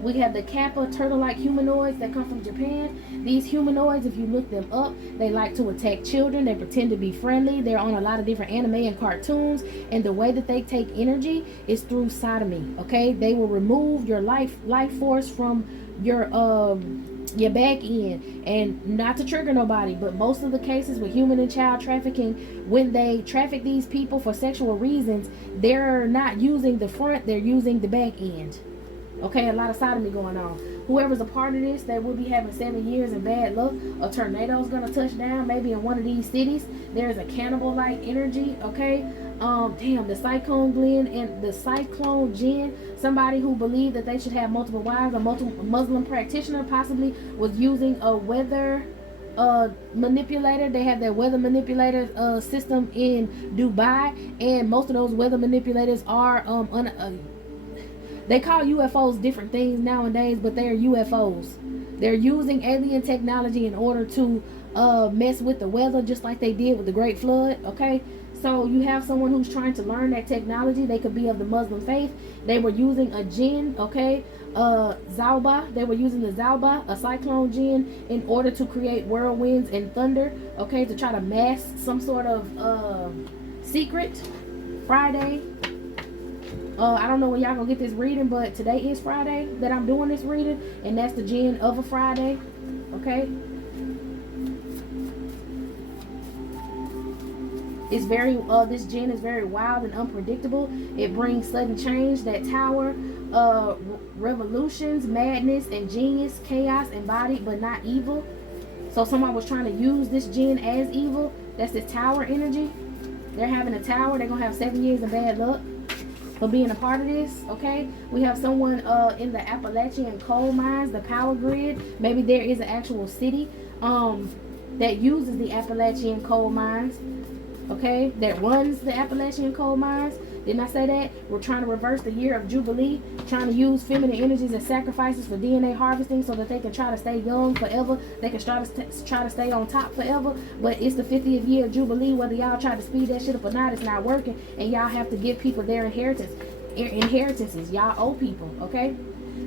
We have the Kappa turtle-like humanoids that come from Japan. These humanoids, if you look them up, they like to attack children. They pretend to be friendly. They're on a lot of different anime and cartoons, and the way that they take energy is through sodomy, okay? They will remove your life force from your back end, and not to trigger nobody, but most of the cases with human and child trafficking, when they traffic these people for sexual reasons, they're not using the front, they're using the back end. Okay, a lot of sodomy going on. Whoever's a part of this, they will be having 7 years and bad luck. A tornado's gonna touch down maybe in one of these cities. There's a cannibal-like energy, okay? Damn, the cyclone Glen and the cyclone Jinn, somebody who believed that they should have multiple wives, a multiple Muslim practitioner possibly was using a weather manipulator. They have their weather manipulator system in Dubai, and most of those weather manipulators are they call UFOs different things nowadays, but they're UFOs. They're using alien technology in order to mess with the weather, just like they did with the Great Flood, okay? So you have someone who's trying to learn that technology. They could be of the Muslim faith. They were using a jinn, okay? Zauba. They were using the Zauba, a cyclone jinn, in order to create whirlwinds and thunder, okay? To try to mask some sort of secret. Friday. I don't know when y'all gonna get this reading, but today is Friday that I'm doing this reading, and that's the jinn of a Friday, okay? It's very, this jinn is very wild and unpredictable. It brings sudden change, that tower, revolutions, madness, and genius, chaos, embodied but not evil. So someone was trying to use this jinn as evil. That's this tower energy. They're having a tower. They're gonna have 7 years of bad luck for being a part of this, okay? We have someone in the Appalachian coal mines, the power grid. Maybe there is an actual city that uses the Appalachian coal mines. okay, that runs the Appalachian coal mines. Didn't I say that? We're trying to reverse the year of Jubilee, trying to use feminine energies as sacrifices for DNA harvesting so that they can try to stay young forever. They can try to stay on top forever. But it's the 50th year of Jubilee. Whether y'all try to speed that shit up or not, it's not working. And y'all have to give people their inheritances. Y'all owe people, okay?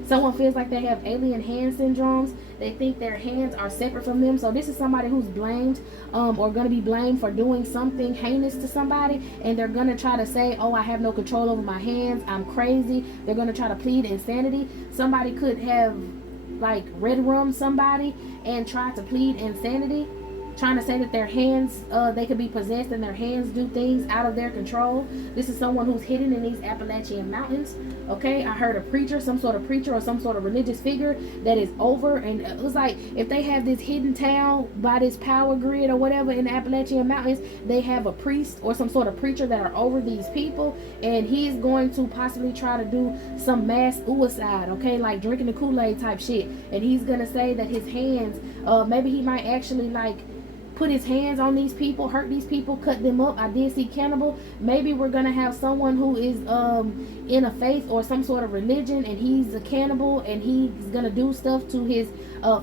Someone feels like they have alien hand syndromes. They think their hands are separate from them. So this is somebody who's blamed or going to be blamed for doing something heinous to somebody. And they're going to try to say, oh, I have no control over my hands. I'm crazy. They're going to try to plead insanity. Somebody could have like red rum somebody and try to plead insanity, trying to say that their hands, they could be possessed and their hands do things out of their control. This is someone who's hidden in these Appalachian mountains. Okay, I heard a preacher, some sort of preacher or some sort of religious figure that is over, and it was like if they have this hidden town by this power grid or whatever in the Appalachian mountains, they have a priest or some sort of preacher that are over these people, and he's going to possibly try to do some mass suicide, okay, like drinking the Kool-Aid type shit. And he's gonna say that his hands, maybe he might actually like put his hands on these people, hurt these people, cut them up. I did see cannibal. Maybe we're gonna have someone who is in a faith or some sort of religion, and he's a cannibal, and he's gonna do stuff to his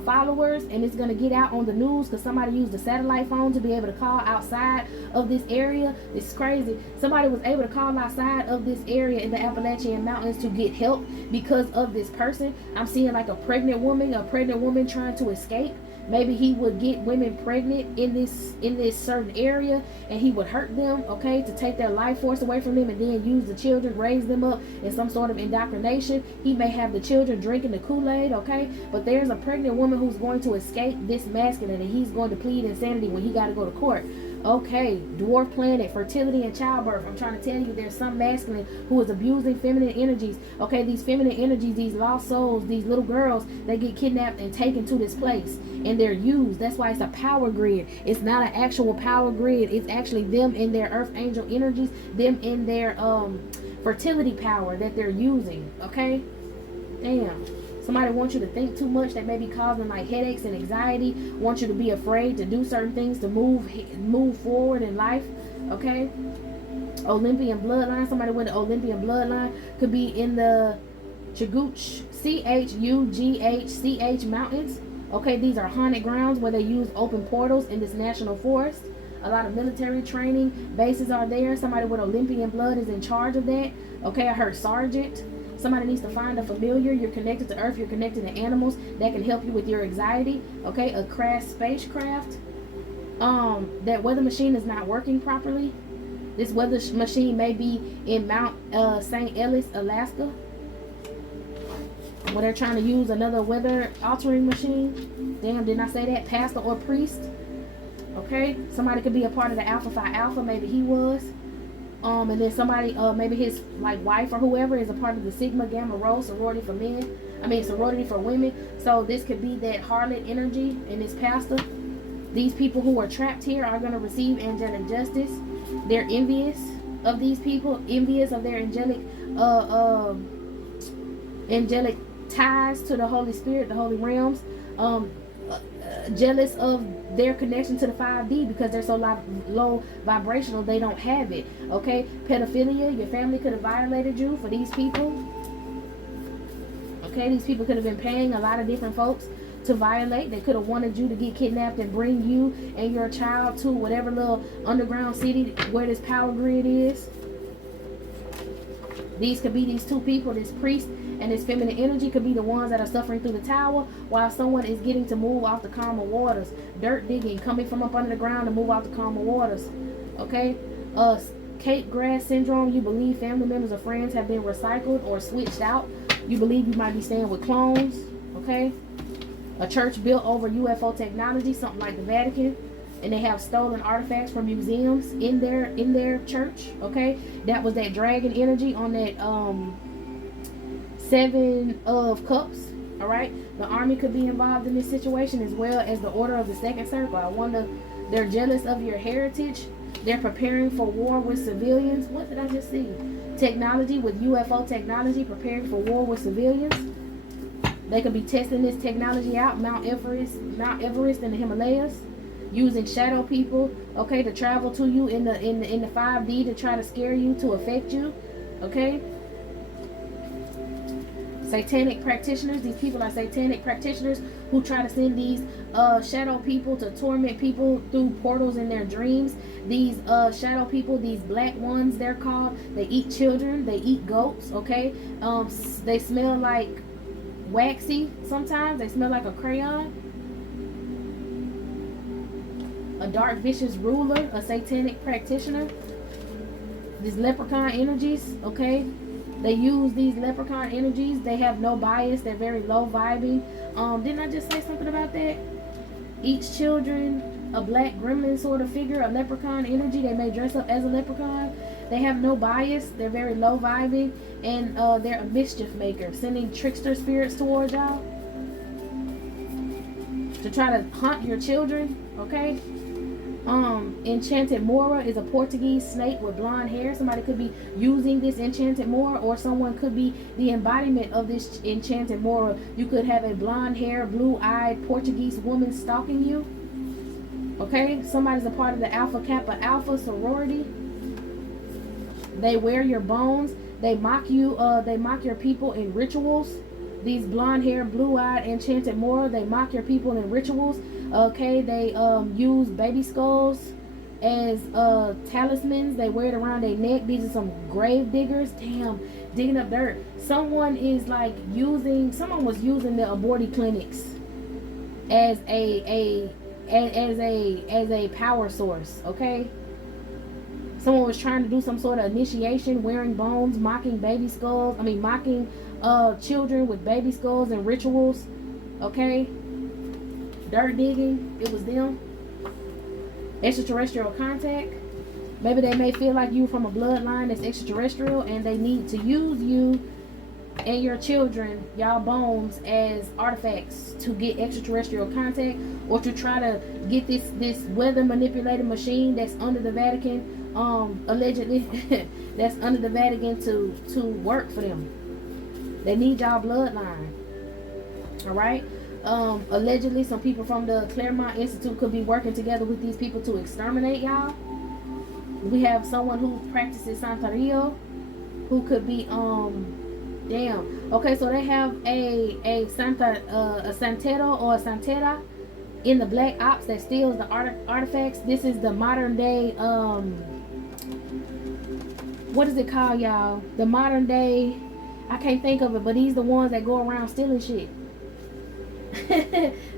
followers, and it's gonna get out on the news because somebody used a satellite phone to be able to call outside of this area. It's crazy. Somebody was able to call outside of this area in the Appalachian Mountains to get help because of this person. I'm seeing like a pregnant woman trying to escape. Maybe he would get women pregnant in this certain area, and he would hurt them, okay, to take their life force away from them, and then use the children, raise them up in some sort of indoctrination. He may have the children drinking the Kool-Aid, okay, but there's a pregnant woman who's going to escape this masculine, and he's going to plead insanity when he got to go to court. Okay, dwarf planet, fertility and childbirth. I'm trying to tell you, there's some masculine who is abusing feminine energies. Okay, these feminine energies, these lost souls, these little girls, they get kidnapped and taken to this place, and they're used. That's why it's a power grid. It's not an actual power grid. It's actually them in their earth angel energies, them in their fertility power that they're using. Okay, damn. Somebody wants you to think too much. That may be causing like headaches and anxiety. Want you to be afraid to do certain things to move forward in life. Okay. Olympian bloodline. Somebody with the Olympian bloodline could be in the Chugach, Chughch mountains. Okay, these are haunted grounds where they use open portals in this national forest. A lot of military training bases are there. Somebody with Olympian blood is in charge of that. Okay, I heard sergeant. Somebody needs to find a familiar. You're connected to earth. You're connected to animals that can help you with your anxiety. Okay, a crash spacecraft. That weather machine is not working properly. This weather machine may be in Mount St. Ellis, Alaska, where they're trying to use another weather altering machine. Damn, didn't I say that? Pastor or priest. Okay, somebody could be a part of the Alpha Phi Alpha. Maybe he was. And then somebody, maybe his like wife or whoever is a part of the Sigma Gamma Rho sorority for men. Sorority for women. So this could be that harlot energy in this pastor. These people who are trapped here are going to receive angelic justice. They're envious of these people, envious of their angelic ties to the Holy Spirit, the holy realms. Jealous of their connection to the 5D because they're so low vibrational, they don't have it. Okay, pedophilia, your family could have violated you for these people. Okay, these people could have been paying a lot of different folks to violate. They could have wanted you to get kidnapped and bring you and your child to whatever little underground city where this power grid is. These could be these two people, this priest and this feminine energy could be the ones that are suffering through the tower while someone is getting to move off the calmer waters. Dirt digging, coming from up under the ground to move off the calmer waters. Okay? Cape Grass syndrome, you believe family members or friends have been recycled or switched out. You believe you might be staying with clones. Okay? A church built over UFO technology, something like the Vatican. And they have stolen artifacts from museums in their church. Okay? That was that dragon energy on that Seven of Cups. All right, the army could be involved in this situation as well as the Order of the Second Circle. I wonder, they're jealous of your heritage. They're preparing for war with civilians. What did I just see? Technology with UFO technology, preparing for war with civilians. They could be testing this technology out. Mount Everest in the Himalayas. using shadow people, okay, to travel to you in the 5D to try to scare you, to affect you, okay. Satanic practitioners, these people are satanic practitioners who try to send these shadow people to torment people through portals in their dreams. These shadow people, these black ones they're called, they eat children, they eat goats, okay. They smell like waxy sometimes, they smell like a crayon. A dark vicious ruler, a satanic practitioner. These leprechaun energies, okay. They use these leprechaun energies. They have no bias. They're very low vibing. Didn't I just say something about that? Each children, a black gremlin sort of figure, a leprechaun energy. They may dress up as a leprechaun. They have no bias. They're very low vibing. And they're a mischief maker, sending trickster spirits towards y'all to try to haunt your children, okay? Enchanted Mora is a Portuguese snake with blonde hair. Somebody could be using this Enchanted Mora, or someone could be the embodiment of this Enchanted Mora. You could have a blonde hair, blue-eyed Portuguese woman stalking you. Okay, somebody's a part of the Alpha Kappa Alpha sorority. They wear your bones. They mock you. They mock your people in rituals. These blonde hair, blue-eyed Enchanted Mora, they mock your people in rituals. Okay, they use baby skulls as talismans. They wear it around their neck. These are some grave diggers. Damn, digging up dirt. Someone is like someone was using the aborted clinics as a power source, okay? Someone was trying to do some sort of initiation, wearing bones, mocking baby skulls. Mocking children with baby skulls and rituals, okay? Dirt digging, it was them. Extraterrestrial contact. Maybe they may feel like you from a bloodline that's extraterrestrial, and they need to use you and your children, y'all bones, as artifacts to get extraterrestrial contact, or to try to get this weather manipulated machine that's under the Vatican, allegedly that's under the Vatican to work for them. They need y'all bloodline. All right. Allegedly, some people from the Claremont Institute could be working together with these people to exterminate y'all. We have someone who practices Santeria, who could be damn. Okay, so they have a Santero or a Santera in the Black Ops that steals the artifacts. This is the modern day what is it called, y'all? The modern day, I can't think of it, but these the ones that go around stealing shit.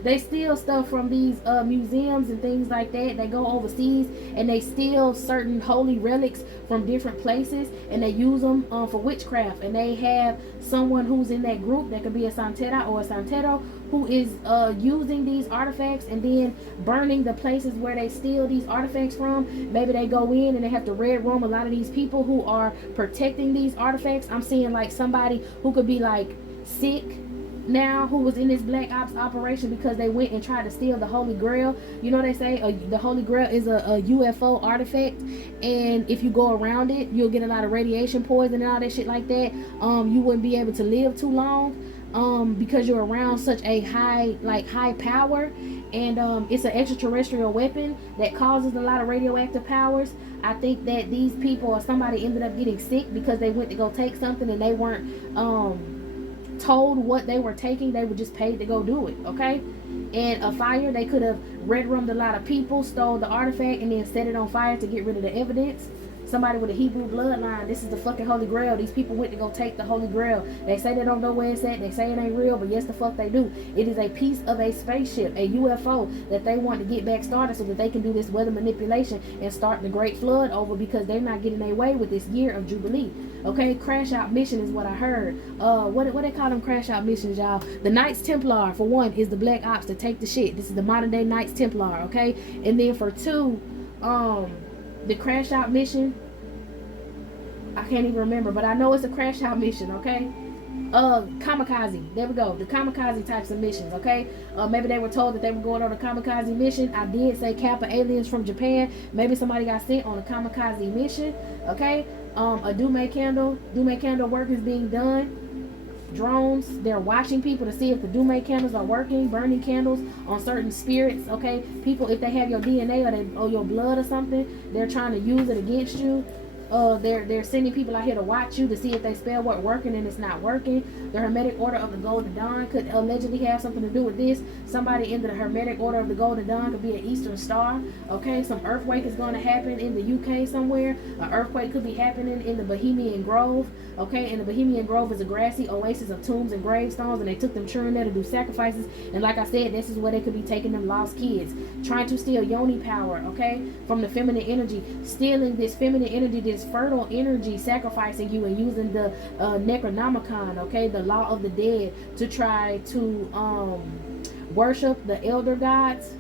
They steal stuff from these museums and things like that. They go overseas and they steal certain holy relics from different places, and they use them for witchcraft. And they have someone who's in that group that could be a Santera or a Santero who is using these artifacts and then burning the places where they steal these artifacts from. Maybe they go in and they have to red room a lot of these people who are protecting these artifacts. I'm seeing like somebody who could be like sick now, who was in this Black Ops operation because they went and tried to steal the Holy Grail. You know, they say the Holy Grail is a UFO artifact, and if you go around it, you'll get a lot of radiation poison and all that shit like that. You wouldn't be able to live too long because you're around such a high power, and it's an extraterrestrial weapon that causes a lot of radioactive powers. I think that these people or somebody ended up getting sick because they went to go take something and they weren't told what they were taking. They were just paid to go do it, okay? And a fire, they could have red rummed a lot of people, stole the artifact, and then set it on fire to get rid of the evidence. Somebody with a Hebrew bloodline, this is the fucking Holy Grail. These people went to go take the Holy Grail. They say they don't know where it's at. They say it ain't real, but yes, the fuck they do. It is a piece of a spaceship, a UFO, that they want to get back started so that they can do this weather manipulation and start the Great Flood over, because they're not getting their way with this year of Jubilee. Okay, crash out mission is what I heard. What they call them crash out missions, y'all? The Knights Templar, for one, is the Black Ops to take the shit. This is the modern day Knights Templar, okay? And then for two, the crash out mission, I can't even remember, but I know it's a crash out mission, okay? Kamikaze, there we go, the kamikaze types of missions, okay? Maybe they were told that they were going on a kamikaze mission. I did say Kappa aliens from Japan. Maybe somebody got sent on a kamikaze mission, okay? A Dume candle work is being done. drones. They're watching people to see if the Dume candles are working, burning candles on certain spirits, okay? People, if they have your DNA or your blood or something, they're trying to use it against you. They're sending people out here to watch you to see if they spell work working and it's not working. The Hermetic Order of the Golden Dawn could allegedly have something to do with this. Somebody in the Hermetic Order of the Golden Dawn could be an Eastern Star. Okay, some earthquake is going to happen in the UK somewhere. An earthquake could be happening in the Bohemian Grove. Okay, and the Bohemian Grove is a grassy oasis of tombs and gravestones, and they took them children there to do sacrifices. And like I said, this is where they could be taking them lost kids, trying to steal yoni power, okay, from the feminine energy, stealing this feminine energy, this fertile energy, sacrificing you and using the Necronomicon, okay, the law of the dead, to try to worship the elder gods.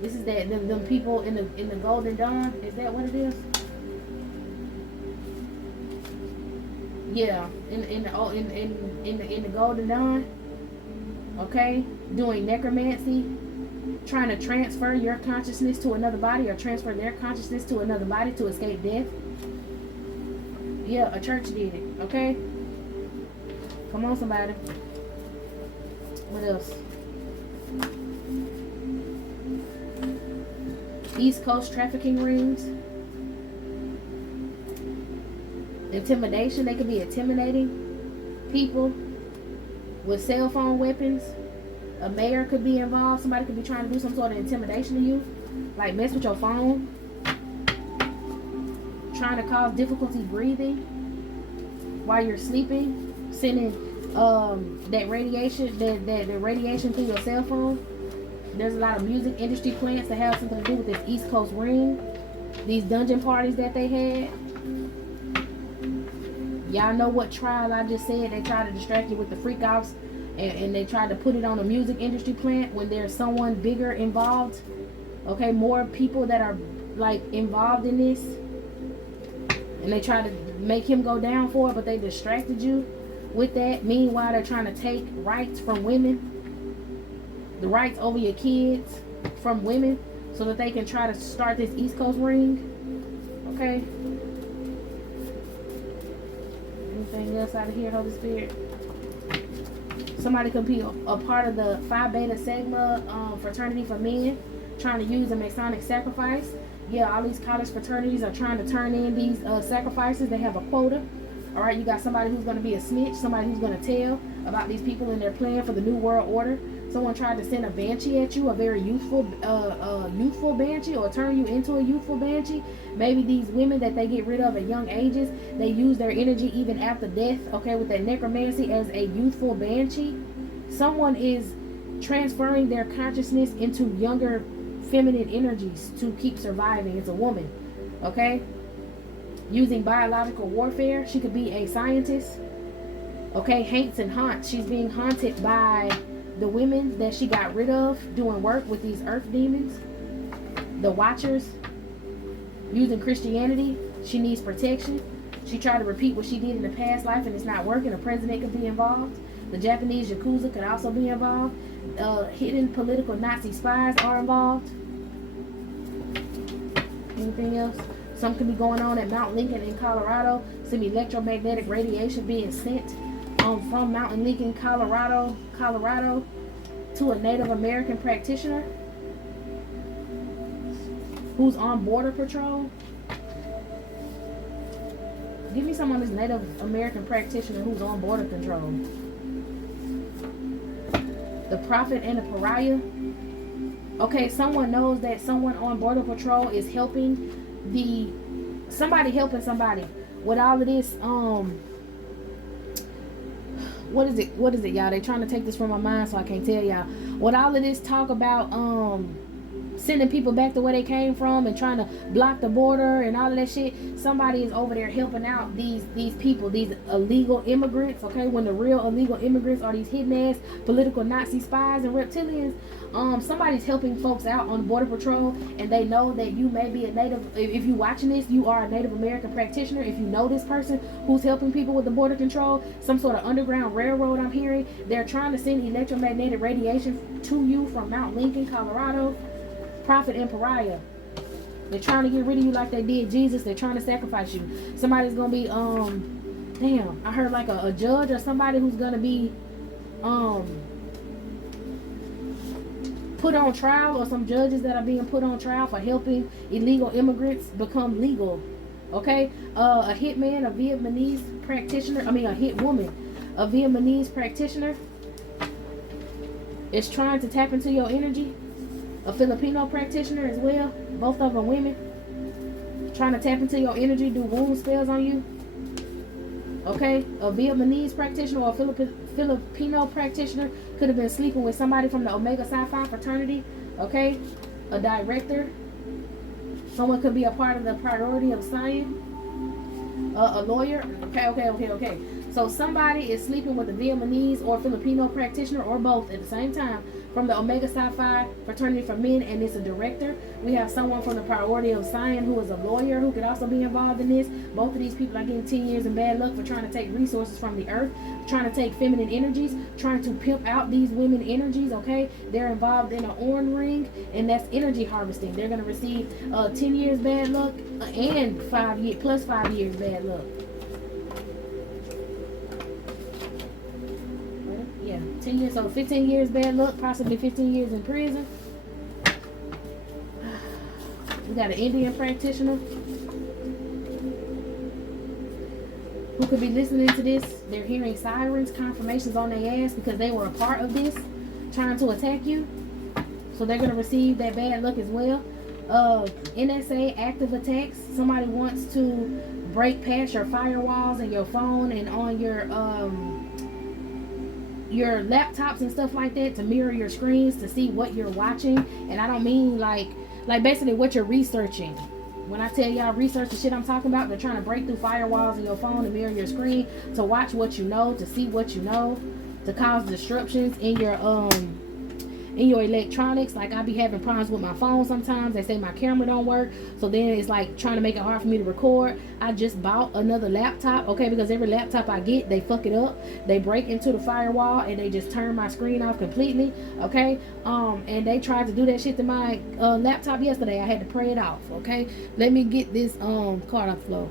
This is that them people in the Golden Dawn. Is that what it is? Yeah, in the Golden Dawn, okay, doing necromancy, trying to transfer your consciousness to another body or transfer their consciousness to another body to escape death. Yeah, a church did it, okay? Come on, somebody. What else? East Coast trafficking rings. Intimidation. They could be intimidating people with cell phone weapons. A mayor could be involved. Somebody could be trying to do some sort of intimidation to you, like mess with your phone, trying to cause difficulty breathing while you're sleeping, sending that radiation through your cell phone. There's a lot of music industry plants that have something to do with this East Coast ring, these dungeon parties that they had. Y'all know what trial I just said. They try to distract you with the freak offs, and they try to put it on a music industry plant when there's someone bigger involved. Okay, more people that are like involved in this, and they try to make him go down for it, but they distracted you with that. Meanwhile, they're trying to take rights from women, the rights over your kids from women, so that they can try to start this East Coast ring. Okay. Anything else out of here, Holy Spirit? Somebody could be a part of the Phi Beta Sigma fraternity for men, trying to use a Masonic sacrifice. Yeah, all these college fraternities are trying to turn in these sacrifices. They have a quota. All right, you got somebody who's going to be a snitch, somebody who's going to tell about these people and their plan for the New World Order. Someone tried to send a banshee at you, a very youthful banshee, or turn you into a youthful banshee. Maybe these women that they get rid of at young ages, they use their energy even after death, okay, with that necromancy as a youthful banshee. Someone is transferring their consciousness into younger feminine energies to keep surviving. It's a woman, okay, using biological warfare. She could be a scientist, okay, hates and haunts. She's being haunted by the women that she got rid of, doing work with these earth demons. The Watchers, using Christianity. She needs protection. She tried to repeat what she did in the past life and it's not working. A president could be involved. The Japanese Yakuza could also be involved. Hidden political Nazi spies are involved. Anything else? Something could be going on at Mount Lincoln in Colorado. Some electromagnetic radiation being sent from Mountain Lincoln, Colorado to a Native American practitioner who's on border patrol. Give me some on this Native American practitioner who's on border control. The prophet and the pariah. Okay, someone knows that someone on border patrol is helping somebody helping somebody with all of this. What is it, y'all? They trying to take this from my mind, so I can't tell y'all. With all of this talk about sending people back to where they came from and trying to block the border and all of that shit, somebody is over there helping out these people, these illegal immigrants, okay? When the real illegal immigrants are these hidden ass political Nazi spies and reptilians. Somebody's helping folks out on border patrol, and they know that you may be a Native. If you're watching this, you are a Native American practitioner. If you know this person who's helping people with the border control, some sort of underground railroad, I'm hearing, they're trying to send electromagnetic radiation to you from Mount Lincoln, Colorado. Prophet and pariah. They're trying to get rid of you like they did Jesus. They're trying to sacrifice you. Somebody's gonna be damn, I heard like a judge or somebody who's gonna be put on trial, or some judges that are being put on trial for helping illegal immigrants become legal. Okay, a hitman, a Vietnamese practitioner, a hit woman, a Vietnamese practitioner is trying to tap into your energy. A Filipino practitioner as well, both of them women, trying to tap into your energy, do wound spells on you. Okay, a Vietnamese practitioner or a Filipino practitioner could have been sleeping with somebody from the Omega Psi-Phi fraternity. Okay, a director, someone could be a part of the priority of science. A lawyer. Okay. So somebody is sleeping with a Vietnamese or Filipino practitioner, or both at the same time, from the Omega Psi-Phi fraternity for men, and it's a director. We have someone from the priority of science who is a lawyer who could also be involved in this. Both of these people are getting 10 years in bad luck for trying to take resources from the earth, trying to take feminine energies, trying to pimp out these women energies. Okay, they're involved in an Orn ring, and that's energy harvesting. They're going to receive 10 years bad luck and 5 years plus 5 years bad luck. 10 years, so 15 years bad luck, possibly 15 years in prison. We got an Indian practitioner who could be listening to this. They're hearing sirens, confirmations on their ass because they were a part of this, trying to attack you. So they're going to receive that bad luck as well. NSA active attacks. Somebody wants to break past your firewalls and your phone and on your laptops and stuff like that to mirror your screens to see what you're watching. And I don't mean like basically what you're researching. When I tell y'all research the shit I'm talking about, they're trying to break through firewalls in your phone and mirror your screen to watch what you know, to see what you know, to cause disruptions in your electronics. Like I be having problems with my phone sometimes. They say my camera don't work, so then it's like trying to make it hard for me to record. I just bought another laptop, okay, because every laptop I get, they fuck it up. They break into the firewall and they just turn my screen off completely, okay. And they tried to do that shit to my laptop yesterday. I had to pray it off, okay. Let me get this card off the floor.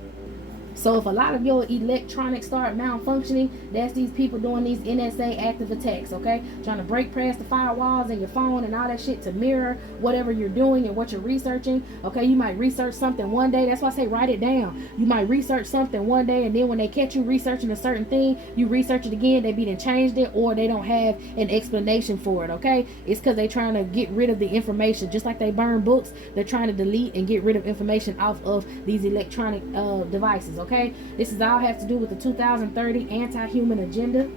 So if a lot of your electronics start malfunctioning, that's these people doing these NSA active attacks, okay? Trying to break past the firewalls in your phone and all that shit to mirror whatever you're doing and what you're researching, okay? You might research something one day. That's why I say write it down. You might research something one day, and then when they catch you researching a certain thing, you research it again, they be done changed it, or they don't have an explanation for it, okay? It's because they're trying to get rid of the information. Just like they burn books, they're trying to delete and get rid of information off of these electronic devices, okay? This is all have to do with the 2030 anti-human agenda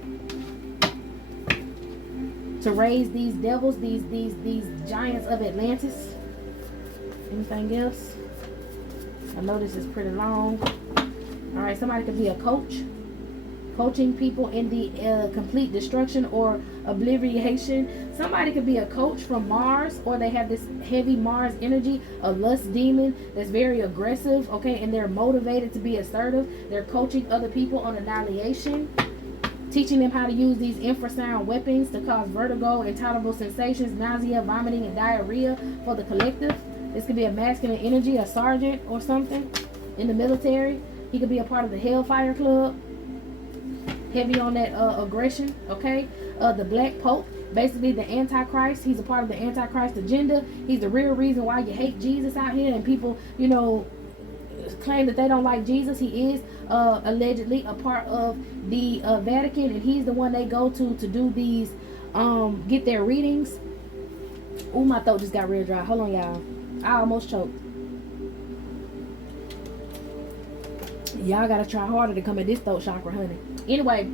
to raise these devils, these giants of Atlantis. Anything else? I know this is pretty long. All right, somebody could be a coach, coaching people in the complete destruction or obliteration. Somebody could be a coach from Mars, or they have this heavy Mars energy, a lust demon that's very aggressive, okay, and they're motivated to be assertive. They're coaching other people on annihilation, teaching them how to use these infrasound weapons to cause vertigo, intolerable sensations, nausea, vomiting, and diarrhea for the collective. This could be a masculine energy, a sergeant or something in the military. He could be a part of the Hellfire Club, heavy on that aggression, okay. The Black Pope, basically the Antichrist. He's a part of the Antichrist agenda. He's the real reason why you hate Jesus out here, and people, you know, claim that they don't like Jesus. He is allegedly a part of the Vatican, and he's the one they go to do these get their readings. Ooh, my throat just got real dry. Hold on, y'all. I almost choked. Y'all gotta try harder to come at this throat chakra, honey. Anyway,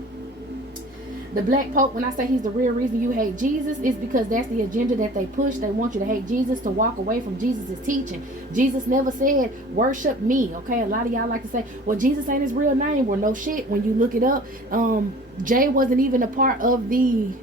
the Black Pope, when I say he's the real reason you hate Jesus, is because that's the agenda that they push. They want you to hate Jesus, to walk away from Jesus' teaching. Jesus never said, worship me, okay? A lot of y'all like to say, well, Jesus ain't his real name. Well, no shit. When you look it up, Jay wasn't even a part of the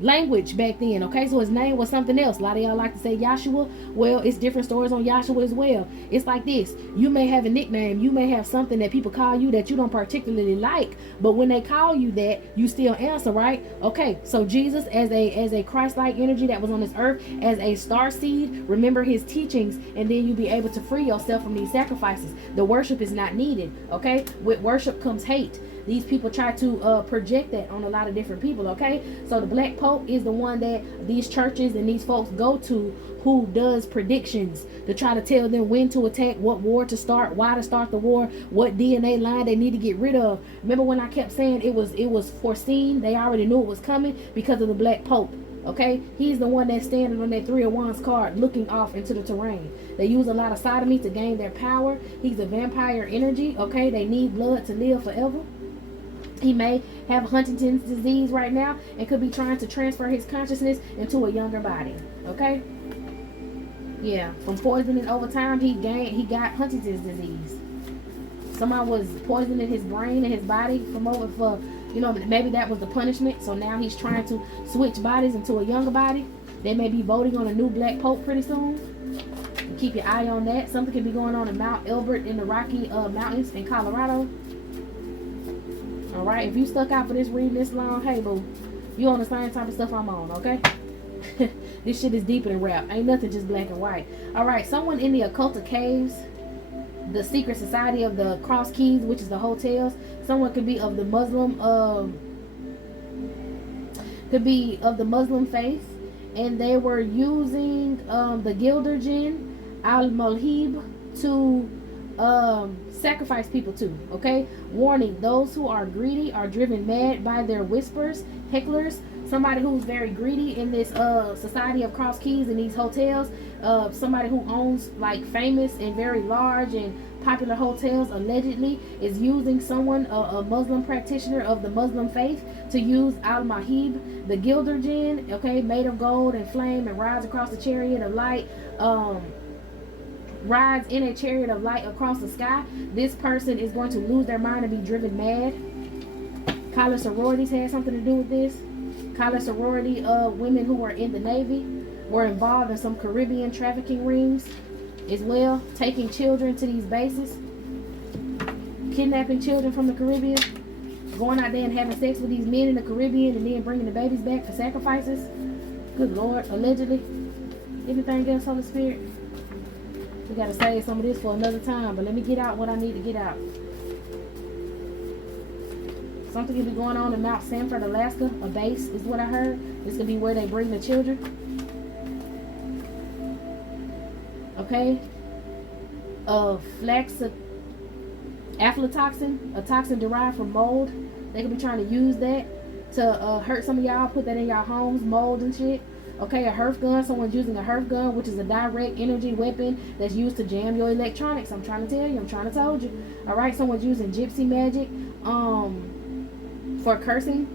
language back then. Okay, so his name was something else. A lot of y'all like to say Yahshua. Well, it's different stories on Yahshua as well. It's like this: you may have a nickname, you may have something that people call you that you don't particularly like, but when they call you that, you still answer, right? Okay, so Jesus, as a Christ-like energy that was on this earth, as a star seed, remember his teachings, and then you'll be able to free yourself from these sacrifices. The worship is not needed. Okay, with worship comes hate. These people try to project that on a lot of different people. Okay, so the Black Pope is the one that these churches and these folks go to, who does predictions to try to tell them when to attack, what war to start, why to start the war, what DNA line they need to get rid of. Remember when I kept saying it was foreseen? They already knew it was coming because of the Black Pope. Okay, he's the one that's standing on that Three of Wands card looking off into the terrain. They use a lot of sodomy to gain their power. He's a vampire energy. Okay, they need blood to live forever. He may have Huntington's disease right now and could be trying to transfer his consciousness into a younger body. Okay, yeah, from poisoning over time, he got Huntington's disease. Somebody was poisoning his brain and his body from over for, you know, maybe that was the punishment. So now he's trying to switch bodies into a younger body. They may be voting on a new Black Pope pretty soon. Keep your eye on that. Something could be going on in Mount Elbert in the Rocky Mountains in Colorado. All right, if you stuck out for this reading this long, hey boo, you on the same type of stuff I'm on, okay? This shit is deeper than rap. Ain't nothing just black and white. All right, someone in the occultic caves, the secret society of the Cross Keys, which is the hotels. Someone could be of the Muslim, faith, and they were using the Gilder Jinn, Al-Mulhib, to sacrifice people to. Okay, warning: those who are greedy are driven mad by their whispers, hecklers. Somebody who's very greedy in this society of Cross Keys and these hotels, somebody who owns like famous and very large and popular hotels, allegedly is using someone, a Muslim practitioner of the Muslim faith, to use Al-Mahib, the Gilder Jinn, okay, made of gold and flame, and rides across the chariot of light, rides in a chariot of light across the sky. This person is going to lose their mind and be driven mad. College sororities had something to do with this. College sorority women who were in the Navy were involved in some Caribbean trafficking rings as well, taking children to these bases, kidnapping children from the Caribbean, going out there and having sex with these men in the Caribbean, and then bringing the babies back for sacrifices. Good Lord, allegedly. Anything else, Holy Spirit? We got to save some of this for another time, but let me get out what I need to get out. Something could be going on in Mount Sanford, Alaska. A base is what I heard. This could be where they bring the children. Okay. Aflatoxin, a toxin derived from mold. They could be trying to use that to hurt some of y'all. Put that in y'all homes, mold and shit. Okay, a Herf gun. Someone's using a Herf gun, which is a direct energy weapon that's used to jam your electronics. I'm trying to tell you. I'm trying to told you. All right, someone's using gypsy magic for cursing.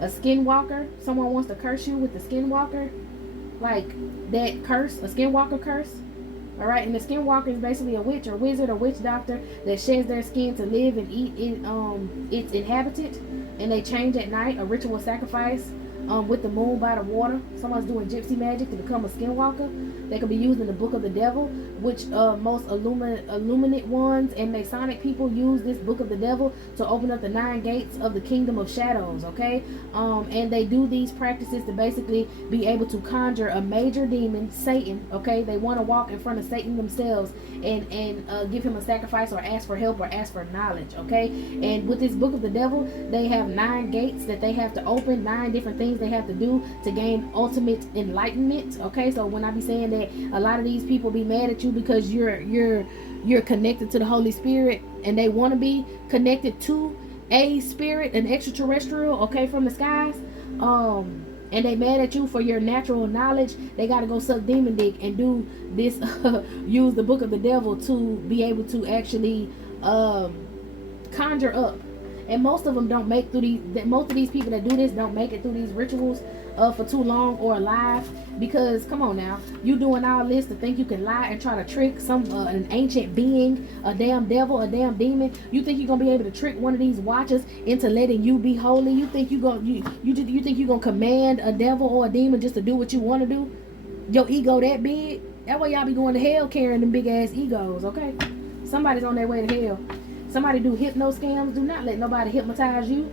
A skinwalker. Someone wants to curse you with the skinwalker, like that curse, a skinwalker curse. All right, and the skinwalker is basically a witch or wizard or witch doctor that sheds their skin to live and eat its inhabitant, and they change at night. A ritual sacrifice with the moon by the water. Someone's doing gypsy magic to become a skinwalker. They could be used in the Book of the Devil, which most illuminate ones and Masonic people use this Book of the Devil to open up the 9 gates of the kingdom of shadows. Okay, and they do these practices to basically be able to conjure a major demon, Satan. Okay, they want to walk in front of Satan themselves and give him a sacrifice or ask for help or ask for knowledge. Okay, and with this Book of the Devil, they have 9 gates that they have to open, 9 different things they have to do to gain ultimate enlightenment. Okay, so when I be saying that a lot of these people be mad at you because you're connected to the Holy Spirit, and they want to be connected to a spirit, an extraterrestrial, okay, from the skies, and they mad at you for your natural knowledge. They got to go suck demon dick and do this use the Book of the Devil to be able to actually conjure up. And most of them don't make through these. Most of these people that do this don't make it through these rituals. for too long or alive. Because come on now, you doing all this to think you can lie and try to trick some an ancient being, a damn devil, a damn demon. You think you're gonna be able to trick one of these watchers into letting you be holy? You think you think you're gonna command a devil or a demon just to do what you want to do? Your ego that big? That way y'all be going to hell carrying them big ass egos, okay? Somebody's on their way to hell. Somebody do hypno scams. Do not let nobody hypnotize you.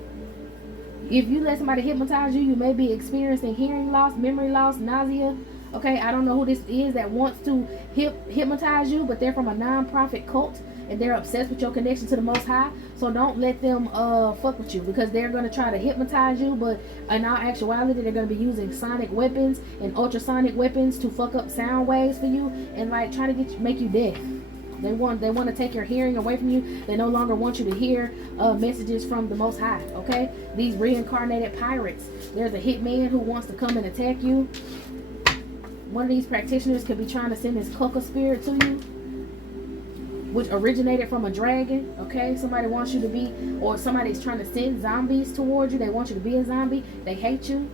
If you let somebody hypnotize you, you may be experiencing hearing loss, memory loss, nausea. Okay, I don't know who this is that wants to hypnotize you, but they're from a non-profit cult and they're obsessed with your connection to the Most High. So don't let them fuck with you, because they're going to try to hypnotize you, but in all actuality they're going to be using sonic weapons and ultrasonic weapons to fuck up sound waves for you and like try to make you deaf. They want to take your hearing away from you. They no longer want you to hear messages from the Most High, okay? These reincarnated pirates. There's a hitman who wants to come and attack you. One of these practitioners could be trying to send his coca spirit to you, which originated from a dragon, okay? Somebody wants you to be, or somebody's trying to send zombies towards you. They want you to be a zombie. They hate you.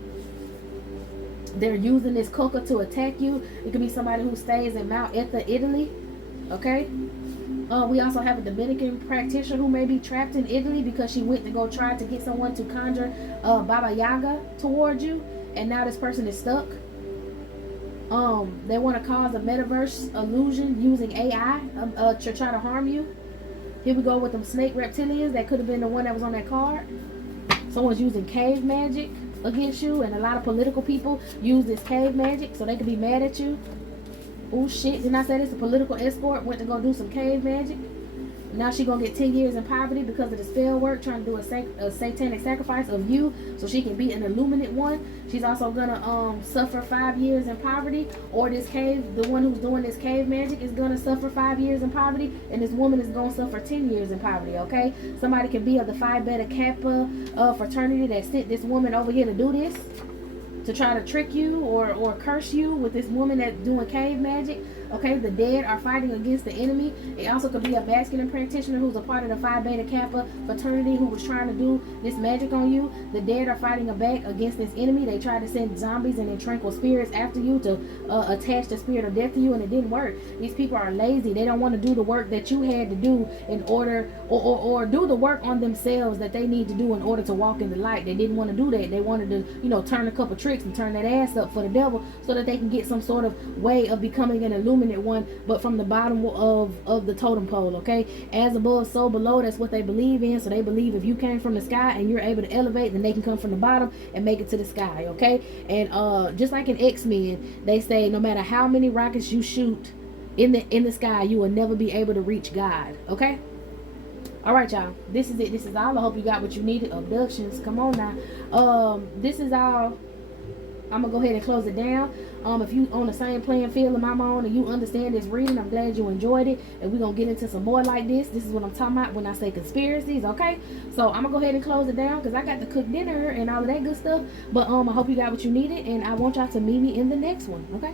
They're using this coca to attack you. It could be somebody who stays in Mount Etna, Italy. Okay, we also have a Dominican practitioner who may be trapped in Italy because she went to go try to get someone to conjure Baba Yaga towards you, and now this person is stuck. They want to cause a metaverse illusion using AI to try to harm you. Here we go with them snake reptilians. That could have been the one that was on that card. Someone's using cave magic against you, and a lot of political people use this cave magic so they could be mad at you. Oh shit, didn't I say this? A political escort went to go do some cave magic. Now she gonna get 10 years in poverty because of the spell work, trying to do a satanic sacrifice of you so she can be an illuminate one. She's also gonna suffer 5 years in poverty, or the one who's doing this cave magic is gonna suffer 5 years in poverty, and this woman is gonna suffer 10 years in poverty, okay? Somebody can be of the Phi Beta Kappa fraternity that sent this woman over here to do this, to try to trick you or curse you with this woman that's doing cave magic. Okay, the dead are fighting against the enemy. It also could be a masculine practitioner who's a part of the Phi Beta Kappa fraternity who was trying to do this magic on you. The dead are fighting back against this enemy. They tried to send zombies and then tranquil spirits after you to attach the spirit of death to you, and it didn't work. These people are lazy. They don't want to do the work that you had to do in order, or do the work on themselves that they need to do in order to walk in the light. They didn't want to do that. They wanted to, turn a couple tricks and turn that ass up for the devil so that they can get some sort of way of becoming an illuminate one, but from the bottom of the totem pole, okay? As above, so below. That's what they believe in. So they believe if you came from the sky and you're able to elevate, then they can come from the bottom and make it to the sky, okay? And just like in X-Men, they say no matter how many rockets you shoot in the sky, you will never be able to reach God, okay? All right, y'all, this is it. This is all. I hope you got what you needed. Abductions, come on now. This is all. I'm gonna go ahead and close it down. If you on the same playing field I'm on and you understand this reading, I'm glad you enjoyed it, and we're gonna get into some more like this. This is what I'm talking about when I say conspiracies, okay? So I'm gonna go ahead and close it down because I got to cook dinner and all of that good stuff. But I hope you got what you needed, and I want y'all to meet me in the next one, okay?